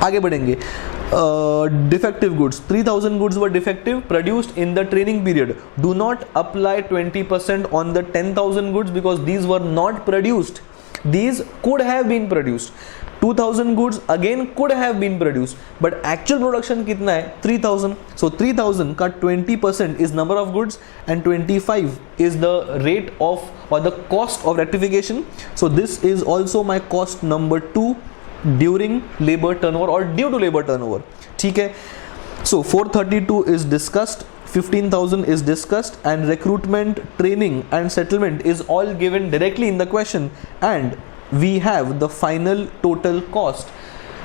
आगे बढ़ेंगे. Defective goods, 3,000 goods were defective produced in the training period. Do not apply 20% on the 10,000 goods because these were not produced. These could have been produced. 2,000 goods again could have been produced, but actual production कितना है? 3,000. So 3,000 का 20% is number of goods and 25 is the rate of or the cost of rectification. So this is also my cost number 2 during labor turnover or due to labor turnover. ठीक है, so 432 is discussed, 15,000 is discussed, and recruitment, training and settlement is all given directly in the question, and we have the final total cost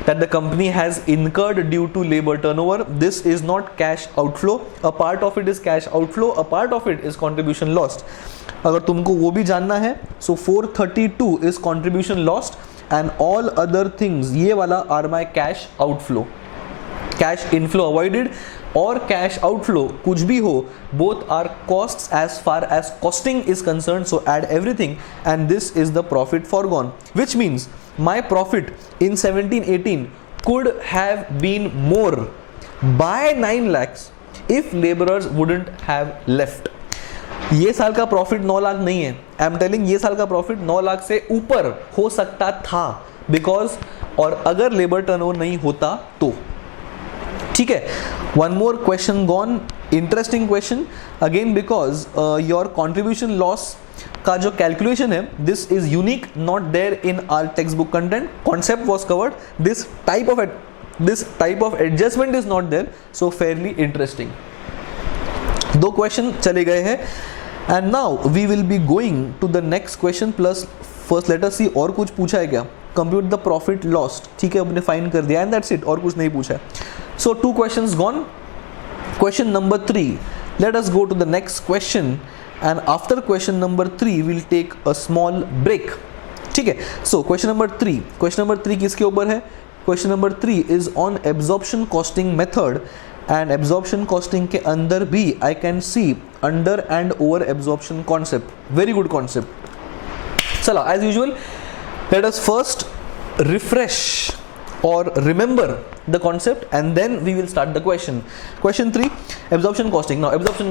that the company has incurred due to labor turnover. This is not cash outflow, a part of it is cash outflow, a part of it is contribution lost. अगर तुमको वो भी जानना है, so 432 is contribution lost and all other things ये वाला are my cash outflow. Cash inflow avoided or cash outflow कुछ भी हो, both are costs as far as costing is concerned, so add everything and this is the profit foregone, which means my profit in 17-18 could have been more by 9 lakhs if laborers wouldn't have left. ये साल का profit 9 lakh नहीं है, I am telling ये साल का profit 9 lakh से ऊपर हो सकता था बिकॉज, और अगर लेबर टर्नओवर नहीं होता तो. ठीक है, one more question gone, interesting question again because your contribution loss का जो कैलकुलेशन है, this is unique, not there in our text book content. Concept was covered, this type of adjustment is not there, so fairly interesting. दो question चले गए हैं and now we will be going to the next question plus first let us see और कुछ पूछा है क्या. Compute the profit lost, ठीक है, अपने फाइंड कर दिया एंड दैट्स इट, और कुछ नहीं पूछा है. So 2 questions gone. Question number 3, let us go to the next question and after question number 3 will take a small break. ठीक है, सो क्वेश्चन नंबर 3 किसके ऊपर है? Question number 3 is on absorption costing method and absorption costing के अंदर भी I can see under and over absorption concept. Very good concept. चलो, as usual let us first refresh or remember the concept and then we will start the question. Question 3, absorption costing. Now absorption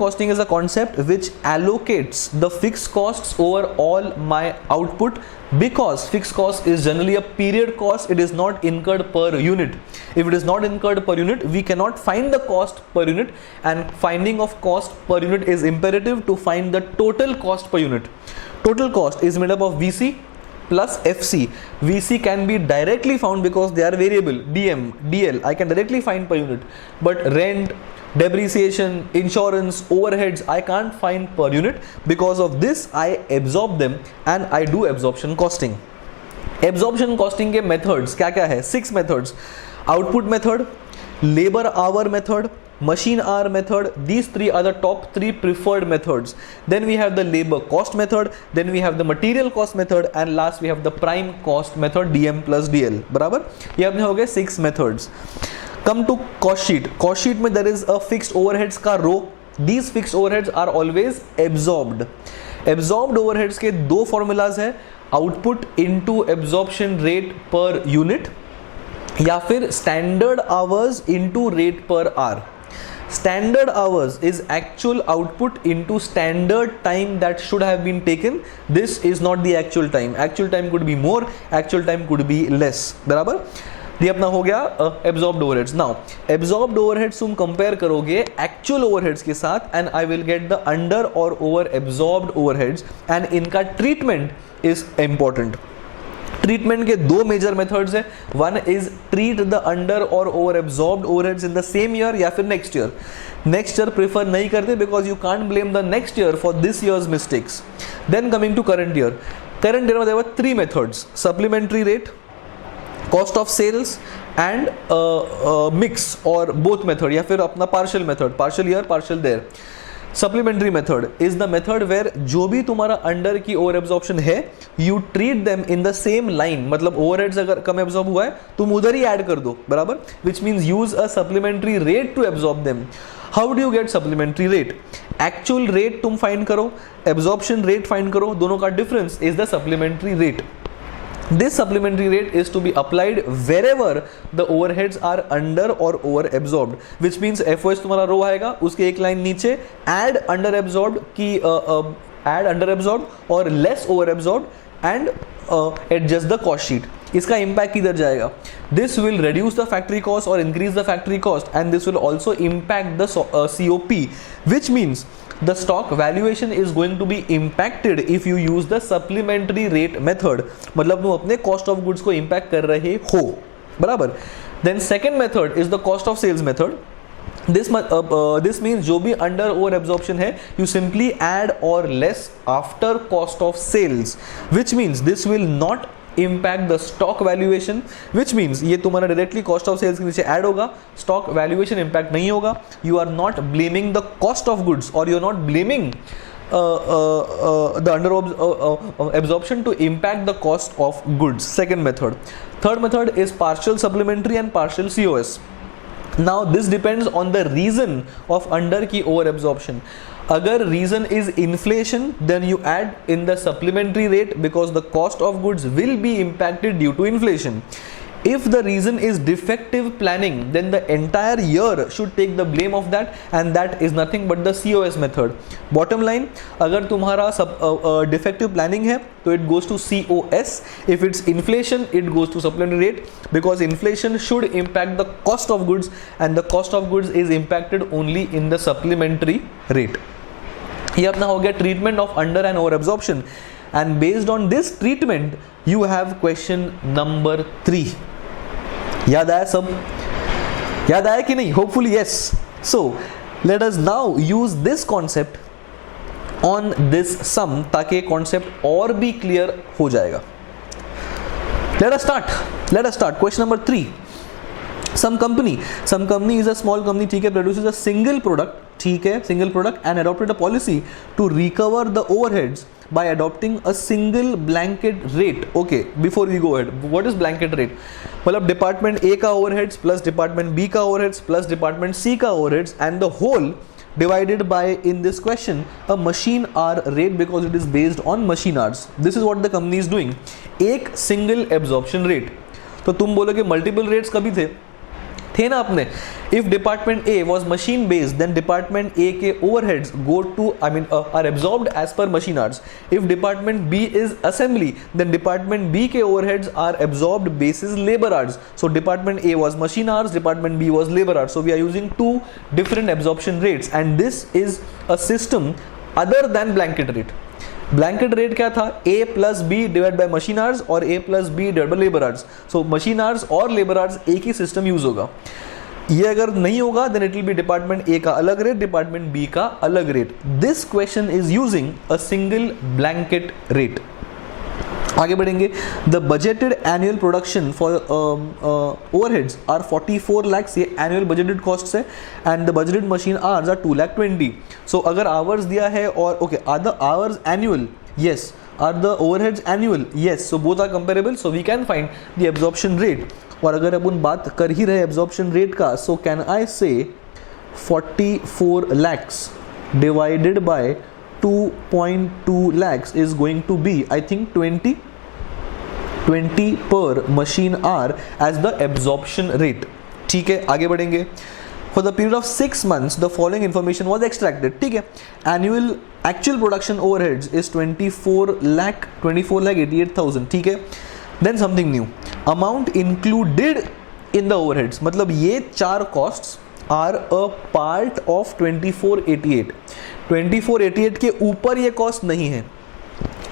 costing is a concept which allocates the fixed costs over all my output, because fixed cost is generally a period cost, it is not incurred per unit. If it is not incurred per unit, we cannot find the cost per unit, and finding of cost per unit is imperative to find the total cost per unit. Total cost is made up of VC plus FC. VC can be directly found because they are variable. DM, DL, I can directly find per unit. But rent, depreciation, insurance, overheads, I can't find per unit. Because of this, I absorb them and I do absorption costing. Absorption costing के methods क्या क्या है? 6 methods. Output method, labor hour method, machine hour method. These 3 are the top 3 preferred methods. Then we have the labor cost method, then we have the material cost method, and last we have the prime cost method, DM plus DL. बराबर, ये अपने हो गए 6 methods. Come to cost sheet. Cost sheet में there is a fixed overheads का row. These fixed overheads are always absorbed. Absorbed overheads के 2 formulas है, output into absorption rate per unit या फिर standard hours into rate per our. Standard hours is actual output into standard time that should have been taken. This is not the actual time. Actual time could be more, actual time could be less. बराबर. ये अपना हो गया absorbed overheads. Now absorbed overheads तुम compare करोगे actual overheads के साथ and I will get the under or over absorbed overheads and इनका treatment is important. ट्रीटमेंट के दो मेजर मेथड्स है. One is treat the under और over absorbed overheads in the same year या फिर next year. Next year prefer नहीं करते because you can't blame the next year for this year's mistakes. Then coming to current year. Current year में there were three methods, supplementary rate, cost of sales and mix और both method या फिर अपना partial method, partial year partial there. Supplementary method is the method where जो भी तुम्हारा under की over absorption है you treat them in the same line. मतलब ओवरहेड्स अगर कम एब्जॉर्ब हुआ है तुम उधर ही ऐड कर दो, बराबर, which means use a supplementary rate to absorb them. How do you get supplementary rate? Actual rate तुम फाइंड करो, एब्जॉर्प्शन रेट फाइंड करो, दोनों का difference is the supplementary rate. This supplementary rate is to be applied wherever the overheads are under or over absorbed, which means FOS तुम्हारा रो आएगा, उसके एक line नीचे add under absorbed की add under absorbed और less over absorbed and adjust the cost sheet. इसका impact किधर जाएगा? This will reduce the factory cost or increase the factory cost and this will also impact the COP, which means the stock valuation is going to be impacted if you use the supplementary rate method. मतलब तुम अपने cost of goods को impact कर रहे हो, बराबर. Then second method is the cost of sales method. This means जो भी under over absorption है you simply add or less after cost of sales, which means this will not impact the stock valuation, which means ये तुम्हारा directly cost of sales के नीचे add होगा, stock valuation impact नहीं होगा. You are not blaming the cost of goods or you are not blaming the under absorption to impact the cost of goods. Second method. Third method is partial supplementary and partial COS. Now this depends on the reason of under की over absorption. अगर reason is inflation then you add in the supplementary rate because the cost of goods will be impacted due to inflation. If the reason is defective planning then the entire year should take the blame of that and that is nothing but the COS method. Bottom line, अगर तुम्हारा defective planning है तो it goes to COS. If it's inflation it goes to supplementary rate because inflation should impact the cost of goods and the cost of goods is impacted only in the supplementary rate. ये अपना हो गया treatment of under and over absorption and based on this treatment you have question number 3. याद आया सब? याद आया कि नहीं? Hopefully yes. So let us now use this concept on this sum ताकि concept और भी clear हो जाएगा. Let us start. Question number 3. Some company is a small company, ठीक है, produces a single product, ठीक है, single product and adopted a policy to recover the overheads by adopting a single blanket rate. Okay, before we go ahead, what is blanket rate? मतलब department A का overheads plus department B का overheads plus department C का overheads and the whole divided by, in this question, a machine hour rate because it is based on machine hours. This is what the company is doing. एक single absorption rate. तो तुम बोलोगे multiple rates कभी थे ना अपने. If department A was machine based then department A के overheads go to are absorbed as per machine hours. If department B is assembly then department B के overheads are absorbed basis labor hours. So department A was machine hours, department B was labor hours. So we are using two different absorption rates and this is a system other than blanket rate. Blanket rate क्या था? A plus B divide by machine hours और A plus B divide by labour hours. So machine hours और labour hours एक ही system use होगा. ये अगर नहीं होगा then it will be department A का अलग रेट, डिपार्टमेंट B का अलग rate. This question is using a single blanket rate. आगे बढ़ेंगे. The budgeted annual production for overheads are 44 lakhs, ये एनुअल बजटेड कॉस्ट है and the budgeted machine hours are 2,20,000. So अगर hours दिया है और okay are the hours annual? Yes. Are the overheads annual? Yes. So both are comparable, so we can find the absorption rate. और अगर अपन बात कर ही रहे एब्जॉर्प्शन रेट का, सो कैन आई से 44 lakhs divided by 2.2 lakhs is going to be I think 20. 20 per machine hour as the absorption rate. ठीक है, आगे बढ़ेंगे. For the period of 6 months, the following information was extracted. ठीक है, annual actual production overheads is 24,88,000. ठीक है, then something new. Amount included in the overheads. मतलब ये चार costs are a part of 2488. 2488 के ऊपर ये cost नहीं है.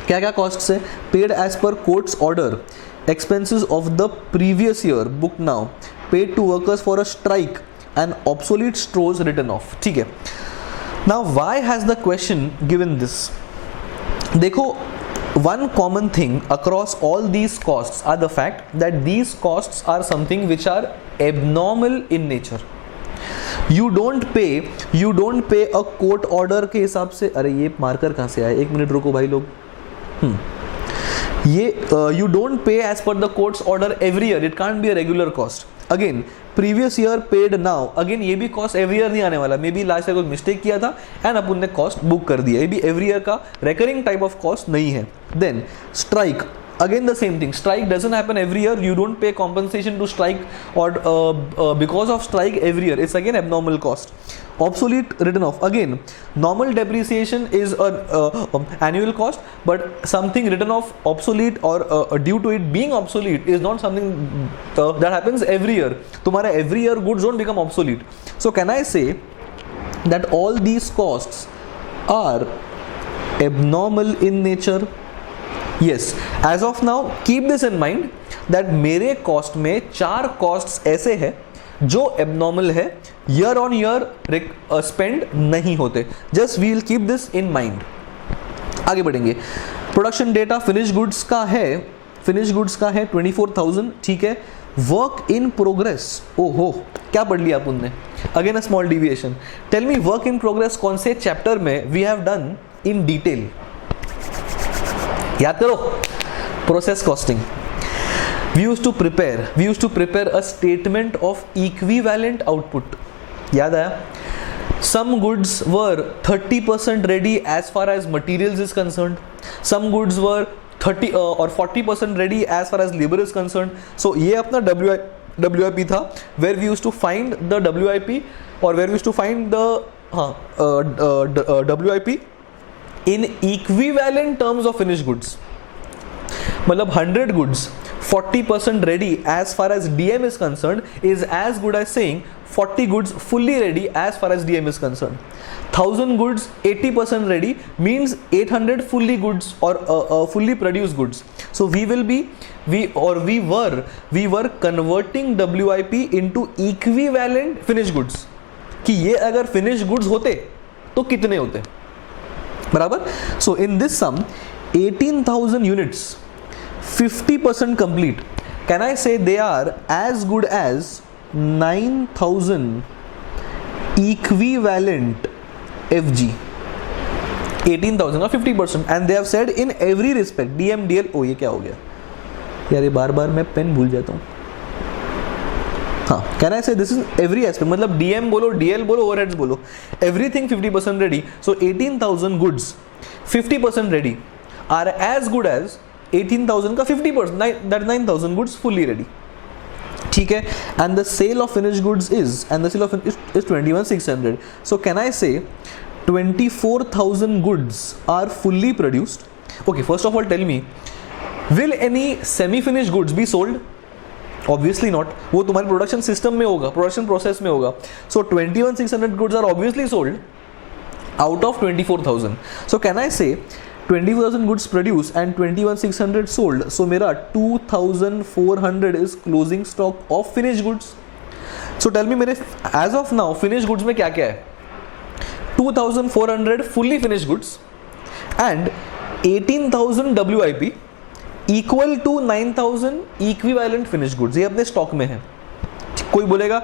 क्या क्या costs है? Paid as per court's order. Expenses of the previous year booked now. Paid to workers for a strike and obsolete stores written off. ठीक है. Now why has the question given this? देखो, one common thing across all these costs are the fact that these costs are something which are abnormal in nature. You don't pay a court order के हिसाब से. अरे ये marker कहाँ से आया? एक मिनट रुको भाई लोग. ये you don't pay as per the court's order every year. It can't be a regular cost. Again, previous year paid now. Again ये भी cost every year नहीं आने वाला. मे बी लास्ट ईयर कोई मिस्टेक किया था एंड अपन ने cost book कर दिया. ये भी every year का recurring type of cost नहीं है. Then strike. Again the same thing. Strike doesn't happen every year. You don't pay compensation to strike or because of strike every year. It's again abnormal cost. Obsolete written off. Again, normal depreciation is an annual cost, but something written off obsolete or due to it being obsolete is not something that happens every year. तुम्हारा every year goods don't become obsolete. So can I say that all these costs are abnormal in nature? Yes. As of now, keep this in mind that मेरे cost में चार costs ऐसे हैं जो abnormal है, year on year spend नहीं होते. Just we will keep this in mind. आगे बढ़ेंगे. Production data finished goods का है 24,000. ठीक है. Work in progress. ओहो, क्या पढ़ लिया अपन ने? Again a small deviation. Tell me work in progress कौन से chapter में we have done in detail? याद करो. Process costing. We used to prepare a statement of equivalent output. याद आया? Some goods were 30% ready as far as materials is concerned. Some goods were 30 और 40% ready as far as labour is concerned. So ये अपना WIP था, where we used to find the WIP और where we used to find the WIP in equivalent terms of finished goods. मतलब 100 goods 40% ready as far as DM is concerned is as good as saying 40 goods fully ready as far as DM is concerned. 1000 goods 80% ready means 800 fully goods or fully produced goods. So we were converting WIP into equivalent finished goods. कि ये अगर finished goods होते तो कितने होते? बराबर. So in this sum 18,000 units 50% complete. Can I say they are as good as 9,000 equivalent FG? 18,000 का 50% and they have said in every respect DM DL. ओ ये क्या हो गया यार? ये बार बार मैं पेन भूल जाता हूँ. हाँ, can I say this is every aspect. मतलब DM बोलो, DL बोलो, ओवरहेड्स बोलो, everything 50% ready. So 18,000 goods 50% ready are as good as 18,000 का 50%. That 9,000 goods fully ready. ठीक है. And the sale of finished goods is 21,600. So can I say 24,000 goods are fully produced. Okay, first of all tell me, will any semi finished goods be sold? ObviousNot. वो तुम्हारे production system में होगा, production process में होगा. So 21,600 goods are obviously sold out of 24,000. So can I say 24,000 goods produce and 21,600 sold. So मेरा 2,400 is closing stock of finish goods. So tell me मेरे as of now finish goods में क्या क्या है? 2,400 fully finish goods and 18,000 WIP equal to 9,000 equivalent finish goods. ये अपने stock में है. कोई बोलेगा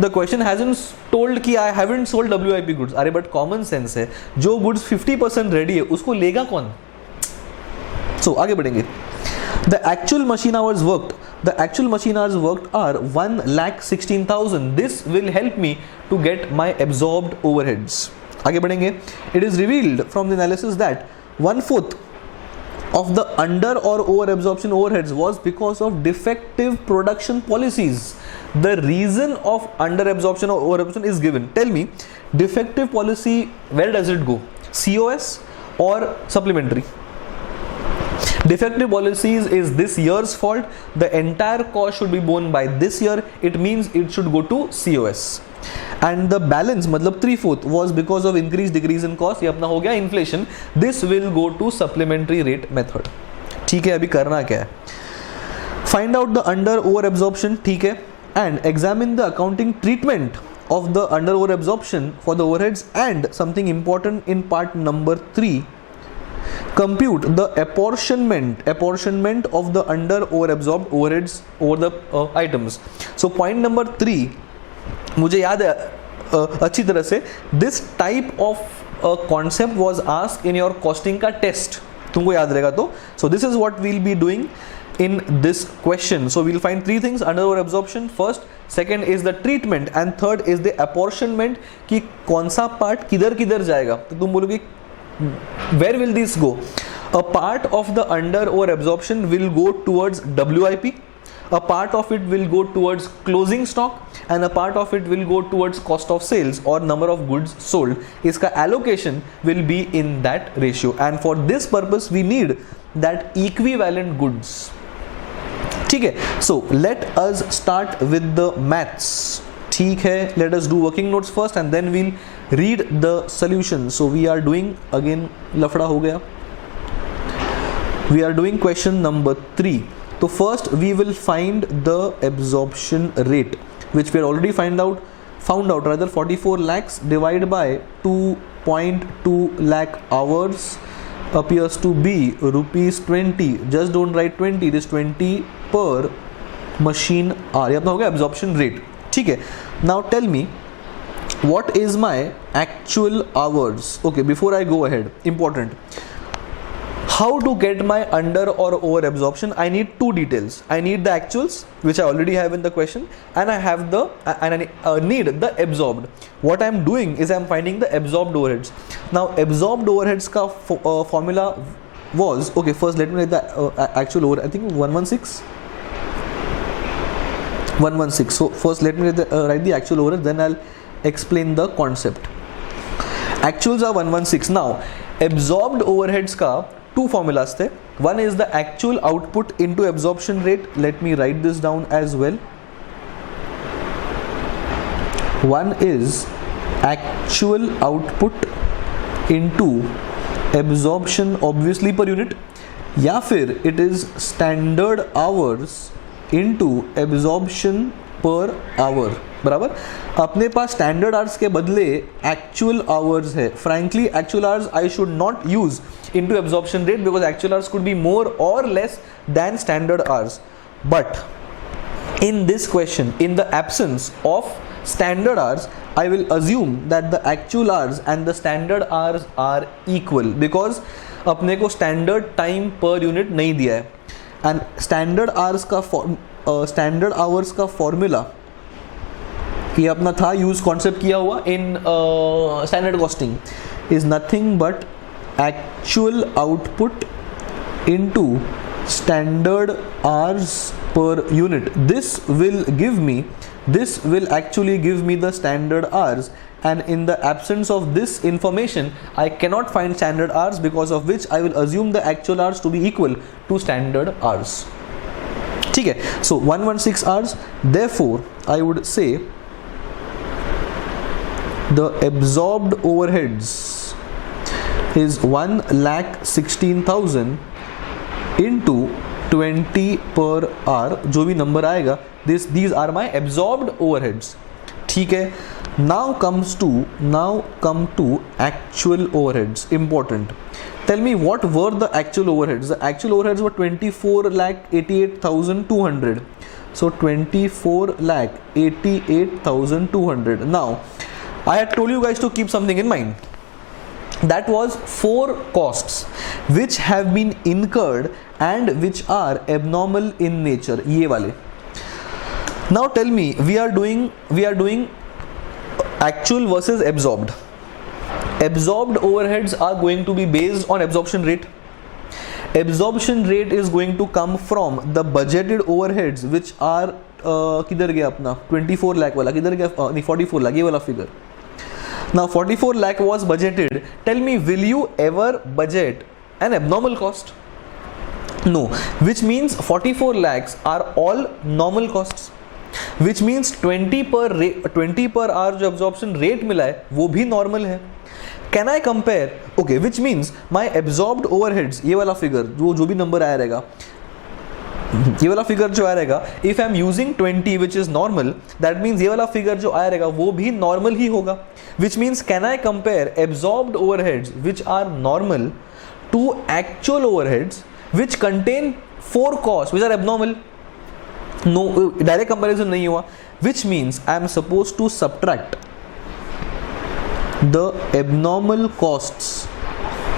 द क्वेश्चन हैजंट टोल्ड कि I haven't sold WIP goods. अरे बट कॉमन सेंस है, जो गुड्स 50% रेडी है उसको लेगा कौन? सो आगे बढ़ेंगे. The actual machine hours worked are 1,16,000. This will help me to get my absorbed overheads. आगे बढ़ेंगे. It is revealed from the analysis that 1/4 of the under or over absorption overheads was because of defective production policies. The reason of under absorption or over absorption is given. Tell me, defective policy, where does it go? COS or supplementary? Defective policies is this year's fault. The entire cost should be borne by this year. It means it should go to COS. And the balance, मतलब 3/4 was because of increase decrease in cost. ये अपना हो गया inflation. This will go to supplementary rate method. ठीक है, अभी करना क्या है? Find out the under over absorption. ठीक है, and examine the accounting treatment of the under over absorption for the overheads, and something important in part number 3. Compute the apportionment of the under over absorbed overheads over the items. So point number 3, मुझे याद है अच्छी तरह से, this type of concept was asked in your costing का test, तुमको याद रहेगा तो. So this is what we will be doing in this question. So we'll find 3 things under over absorption. First, second is the treatment, and third is the apportionment, कि कौन सा part किधर किधर जाएगा. तो तुम बोलोगे where will this go? A part of the under over absorption will go towards WIP, a part of it will go towards closing stock, and a part of it will go towards cost of sales or number of goods sold. इसका allocation will be in that ratio, and for this purpose we need that equivalent goods. ठीक है, so let us start with the maths. ठीक है, let us do working notes first and then we'll read the solution. So we are doing, again लफड़ा हो गया, we are doing question number 3. So first we will find the absorption rate, which we already found out rather 44 lakhs divided by 2.2 lakh hours appears to be rupees 20. Just don't write 20, this 20 per machine hour. ये अपना हो गया absorption rate. ठीक है, now tell me what is my actual hours. Okay, before I go ahead, important, how to get my under or over absorption? I need 2 details. I need the actuals, which I already have in the question, and I need the absorbed. What I am doing is I am finding the absorbed overheads. Now absorbed overheads ka formula was, okay, first let me write the actual overhead. I think 116. So first let me write the actual overhead, then I'll explain the concept. Actuals are 116. Now absorbed overheads ka 2 formulas the. One is the actual output into absorption rate. Let me write this down as well. One is actual output into absorption, obviously per unit, या फिर it is standard hours into absorption per hour. बराबर, अपने पास standard hours के बदले actual hours है. Frankly actual hours I should not use into absorption rate because actual hours could be more or less than standard hours. But in this question, in the absence of standard hours, I will assume that the actual hours and the standard hours are equal because अपने को standard time per unit नहीं दिया है. And standard hours का formula ये अपना था use concept किया हुआ in standard costing is nothing but actual output into standard hours per unit. This will actually give me the standard hours, and in the absence of this information I cannot find standard hours, because of which I will assume the actual hours to be equal to standard hours. ठीक है, so 116 hours. Therefore I would say the absorbed overheads is 1,16,000 into 20 per hour. जो भी number आएगा, these are my absorbed overheads. ठीक है, now come to actual overheads. Important. Tell me what were the actual overheads. The actual overheads were 24,88,200. So 24,88,200. Now I had told you guys to keep something in mind. That was 4 costs which have been incurred and which are abnormal in nature. ये वाले. Now tell me, we are doing actual versus absorbed. Absorbed overheads are going to be based on absorption rate. Absorption rate is going to come from the budgeted overheads which are किधर गया अपना 24 लाख वाला, किधर गया, नहीं 44 लाख, ये वाला figure. Now 44 lakh was budgeted. Tell me, will you ever budget an abnormal cost? No, which means 44 lakhs are all normal costs. Which means 20 per hour जो absorption rate मिला है वो भी normal है. Can I compare? Okay, which means my absorbed overheads, ये वाला figure जो भी number आया रहेगा, ये वाला फिगर जो आया रहेगा, if I am using 20 which is normal, that means ये वाला फिगर जो आया रहेगा वो भी नॉर्मल ही होगा. Which means can I compare absorbed overheads which are normal to actual overheads which contain 4 cost which are abnormal? No, direct comparison नहीं हुआ. Which means I am supposed to subtract the abnormal costs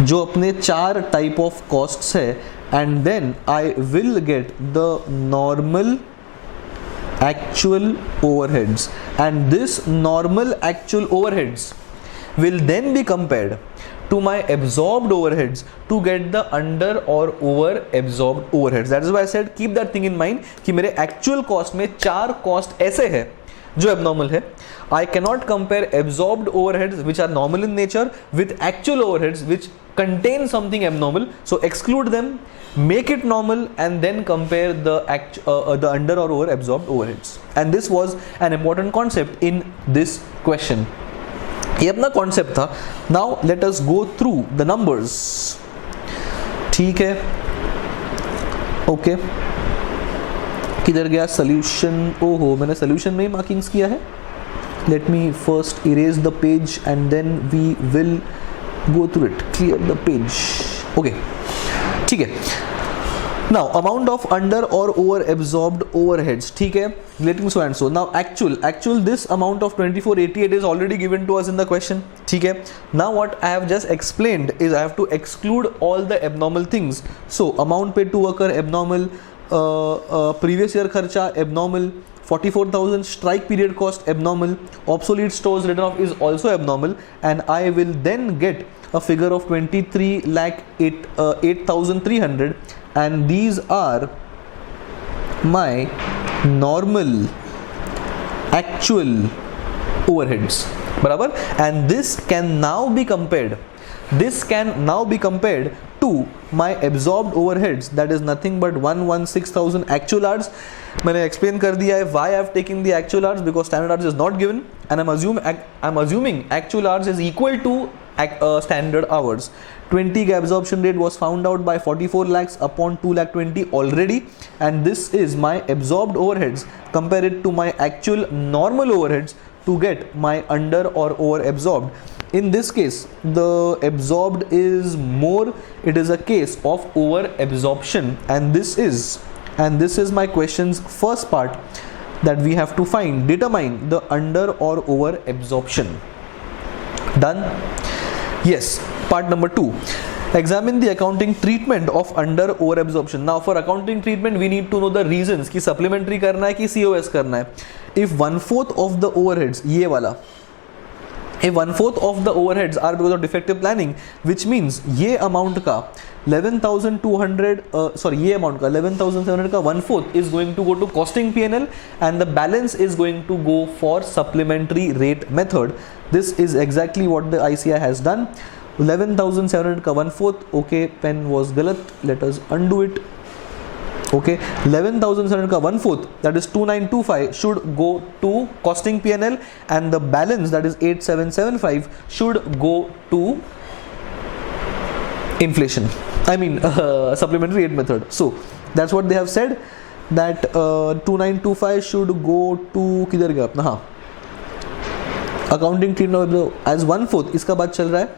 जो अपने 4 type of costs है, and then I will get the normal actual overheads, and this normal actual overheads will then be compared to my absorbed overheads to get the under or over absorbed overheads. That is why I said keep that thing in mind कि मेरे actual cost में 4 cost ऐसे है जो abnormal है. I cannot compare absorbed overheads which are normal in nature with actual overheads which contain something abnormal. So exclude them, make it normal, and then compare the under or over absorbed overheads. And this was an important concept in this question. ये अपना concept था. Now let us go through the numbers. ठीक है, okay. किधर गया solution? ओहो, मैंने solution में ही markings किया है. Let me first erase the page and then we will go through it. Clear the page. Okay, ठीक है. Now amount of under or over absorbed overheads. ठीक है, relating so and so. Now actual this amount of 2488 is already given to us in the question. ठीक है. Now what I have just explained is I have to exclude all the abnormal things. So amount paid to worker abnormal, previous year खर्चा abnormal, 44,000 strike period cost abnormal, obsolete stores written off is also abnormal, and I will then get a figure of 8,300, and these are my normal actual overheads, बराबर. And this can now be compared to my absorbed overheads, that is nothing but 116,000 actual hours. मैंने explain कर दिया है why I have taken the actual hours, because standard hours is not given, and I'm assuming actual hours is equal to standard hours. 20 का absorption rate was found out by 44 lakhs upon 2 lakh 20 already, and this is my absorbed overheads. Compare it to my actual normal overheads to get my under or over absorbed. In this case, the absorbed is more. It is a case of over absorption, and this is my question's first part that we have to find. Determine the under or over absorption. Done? Yes. Part number 2. Examine the accounting treatment of under over absorption. Now for accounting treatment we need to know the reasons कि supplementary करना है कि COS करना है. If 1/4 of the overheads, ये वाला, if 1/4 of the overheads are because of defective planning, which means ये amount का 11,200 ये amount का 11,700 का 1/4 is going to go to costing P&L, and the balance is going to go for supplementary rate method. This is exactly what the ICI has done. 11,700 का 1/4. okay, pen was galat, let us undo it. Okay, 11,700 का 1/4, that is 2,925 should go to costing P&L, and the balance, that is 8,775 should go to inflation, supplementary rate method. So that's what they have said, that 2,925 should go to किधर गया अपना, हाँ, accounting treatment as 1/4. इसका बात चल रहा है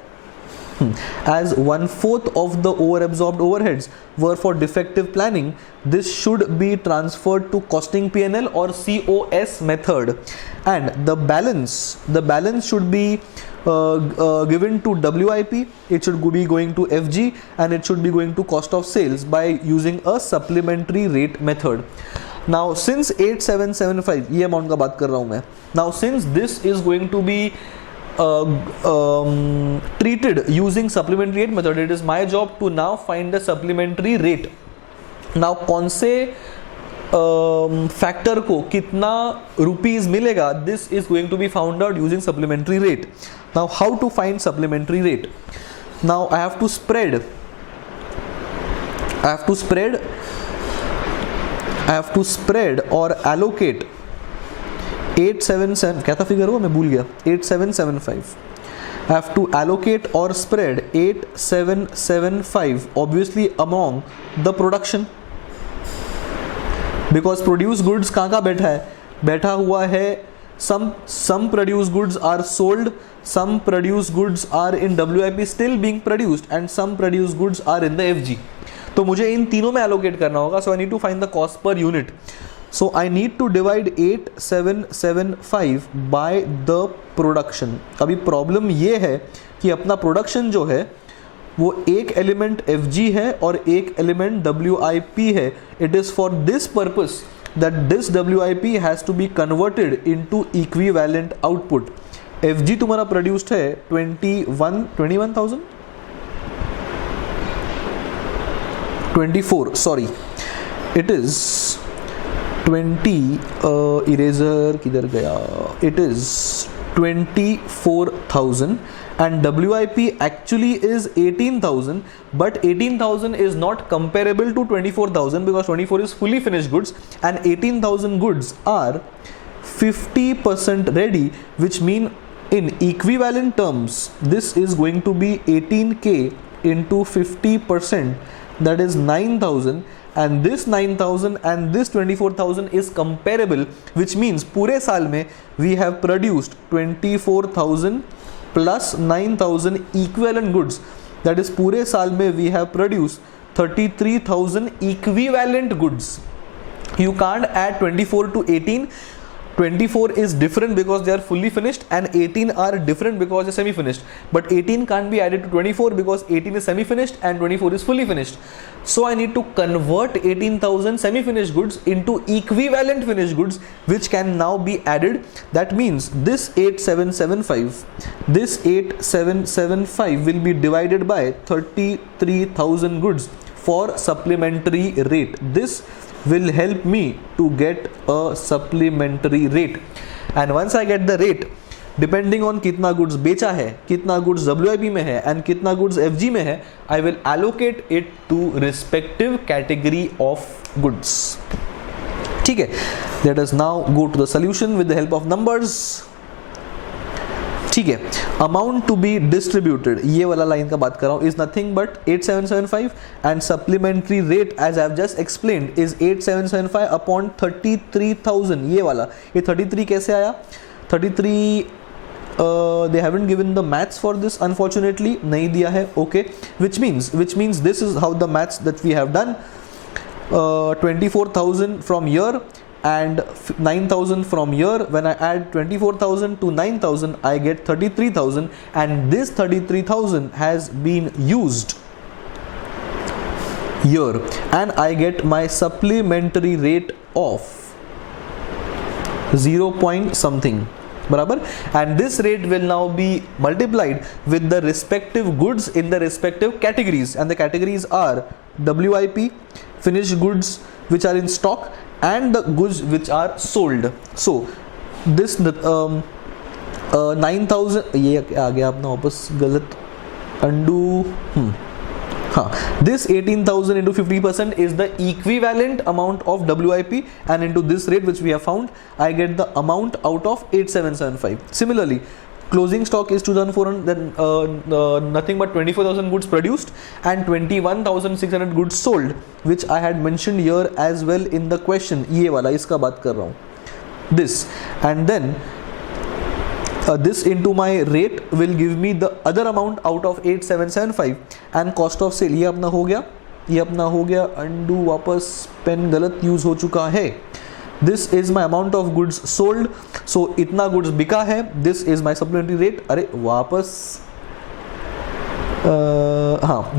as 1/4 of the over absorbed overheads were for defective planning. This should be transferred to costing P&L or COS method, and the balance should be given to WIP. It should be going to FG, and it should be going to cost of sales by using a supplementary rate method. Now since 8,775 ये amount का बात कर रहा हूँ मैं, now since this is going to be treated using supplementary rate method, it is my job to now find the supplementary rate. Now कौन से factor को कितना रुपीज मिलेगा, this is going to be found out using supplementary rate. Now how to find supplementary rate? Now I have to spread or allocate 877, क्या था figure वो मैं भूल गया, 8775. I have to allocate or spread 8775 obviously among the production, because produced goods कहाँ का बैठा है, बैठा हुआ है some produced goods are sold, some produced goods are in WIP still being produced, and some produced goods are in the FG. तो मुझे इन तीनों में allocate करना होगा. So I need to find the cost per unit. So I need to divide 8775 by the production. अभी problem ये है कि अपना प्रोडक्शन जो है वो एक एलिमेंट FG है और एक एलिमेंट WIP है. It is for this purpose that this WIP has to be converted into equivalent output. FG तुम्हारा प्रोड्यूस्ड है 24, sorry, it is 20, इरेजर किधर गया, it is 24,000 and WIP actually is 18,000, but 18,000 is not comparable to 24,000 because 24 is fully finished goods and 18,000 goods are 50% ready, which mean in equivalent terms this is going to be 18k into 50%, that is 9,000, and this 9,000 and this 24,000 is comparable, which means पूरे साल में we have produced 24,000 plus 9,000 equivalent goods, that is पूरे साल में we have produced 33,000 equivalent goods. You can't add 24 to 18. 24 is different because they are fully finished and 18 are different because they are semi-finished, but 18 can't be added to 24 because 18 is semi-finished and 24 is fully finished. So I need to convert 18,000 semi-finished goods into equivalent finished goods, which can now be added. That means this 8775 will be divided by 33,000 goods for supplementary rate. This will help me to get a supplementary rate, and once I get the rate, depending on कितना goods बेचा है, कितना goods WIP में है and कितना goods FG में है, I will allocate it to respective category of goods. ठीक है, let us now go to the solution with the help of numbers. ठीक है, अमाउंट टू बी डिस्ट्रीब्यूटेड, ये वाला लाइन का बात कर रहा हूँ, is nothing but 8775 and supplementary rate as I have just explained is 8775 upon 33,000. ये वाला, ये 33 कैसे आया, 33 they haven't given the maths for this unfortunately, नहीं दिया है. Okay, which means this is how the maths that we have done. 24,000 from here and 9,000 from here. When I add 24,000 to 9,000, I get 33,000, and this 33,000 has been used here, and I get my supplementary rate of 0 point something. बराबर, and this rate will now be multiplied with the respective goods in the respective categories, and the categories are WIP, finished goods which are in stock, and the goods which are sold. So this 9,000, ये आ गया अपना वापस गलत, undo, this 18,000 into 50% is the equivalent amount of WIP, and into this rate which we have found, I get the amount out of 8775. Similarly, closing stock is 2,400, then nothing but 24,000 goods produced and 21,600 goods sold, which I had mentioned here as well in the question. ये वाला इसका बात कर रहा हूँ, this, and then this into my rate will give me the other amount out of 8775, and cost of sale ये अपना हो गया, ये अपना हो गया, undo, वापस पेन गलत यूज हो चुका है. This is my amount of goods sold, so इतना goods बिका है, this is my supplementary rate. अरे वापस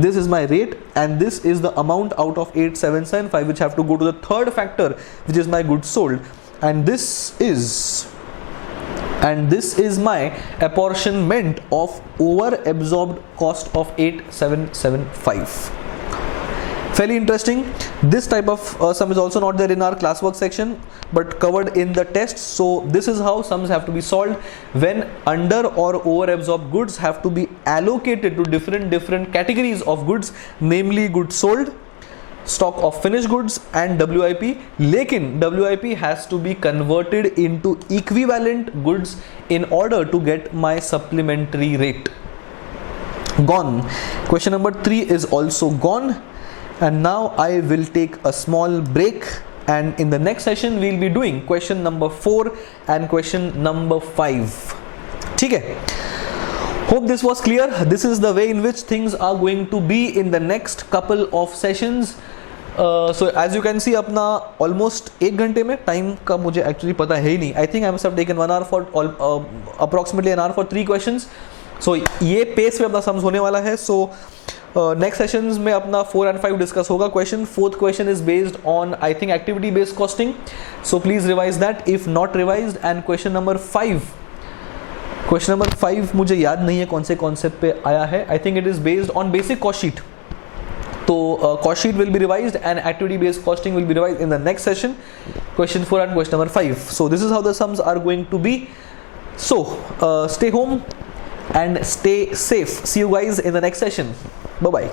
this is my rate, and this is the amount out of 8775, which have to go to the third factor, which is my goods sold, and this is and this is my apportionment of over absorbed cost of 8775. Fairly interesting. This type of sum is also not there in our classwork section but covered in the test. So this is how sums have to be solved when under or over absorbed goods have to be allocated to different categories of goods, namely goods sold, stock of finished goods and WIP. लेकिन WIP has to be converted into equivalent goods in order to get my supplementary rate. Gone. Question number 3 is also gone. And now I will take a small break, and in the next session we'll be doing question number 4 and question number 5. ठीक है? Hope this was clear. This is the way in which things are going to be in the next couple of sessions. So as you can see, अपना almost 1 घंटे में, time का मुझे actually पता है ही नहीं. I think I must have taken 1 hour for approximately an hour for 3 questions. So ये pace पे अपना सम्स होने वाला है. So नेक्स्ट सेशंस में अपना 4 and 5 डिस्कस होगा. Question 4th question is based on I think activity based costing, so please revise that if not revised. And question number 5 मुझे याद नहीं है कौन से कॉन्सेप्ट पे आया है. I think it is based on basic cost sheet. तो cost sheet will be revised and activity based costing will be revised in the next session, question 4 and question number 5. So this is how the sums are going to be. So stay home and stay safe. See you guys in the next session. Bye bye.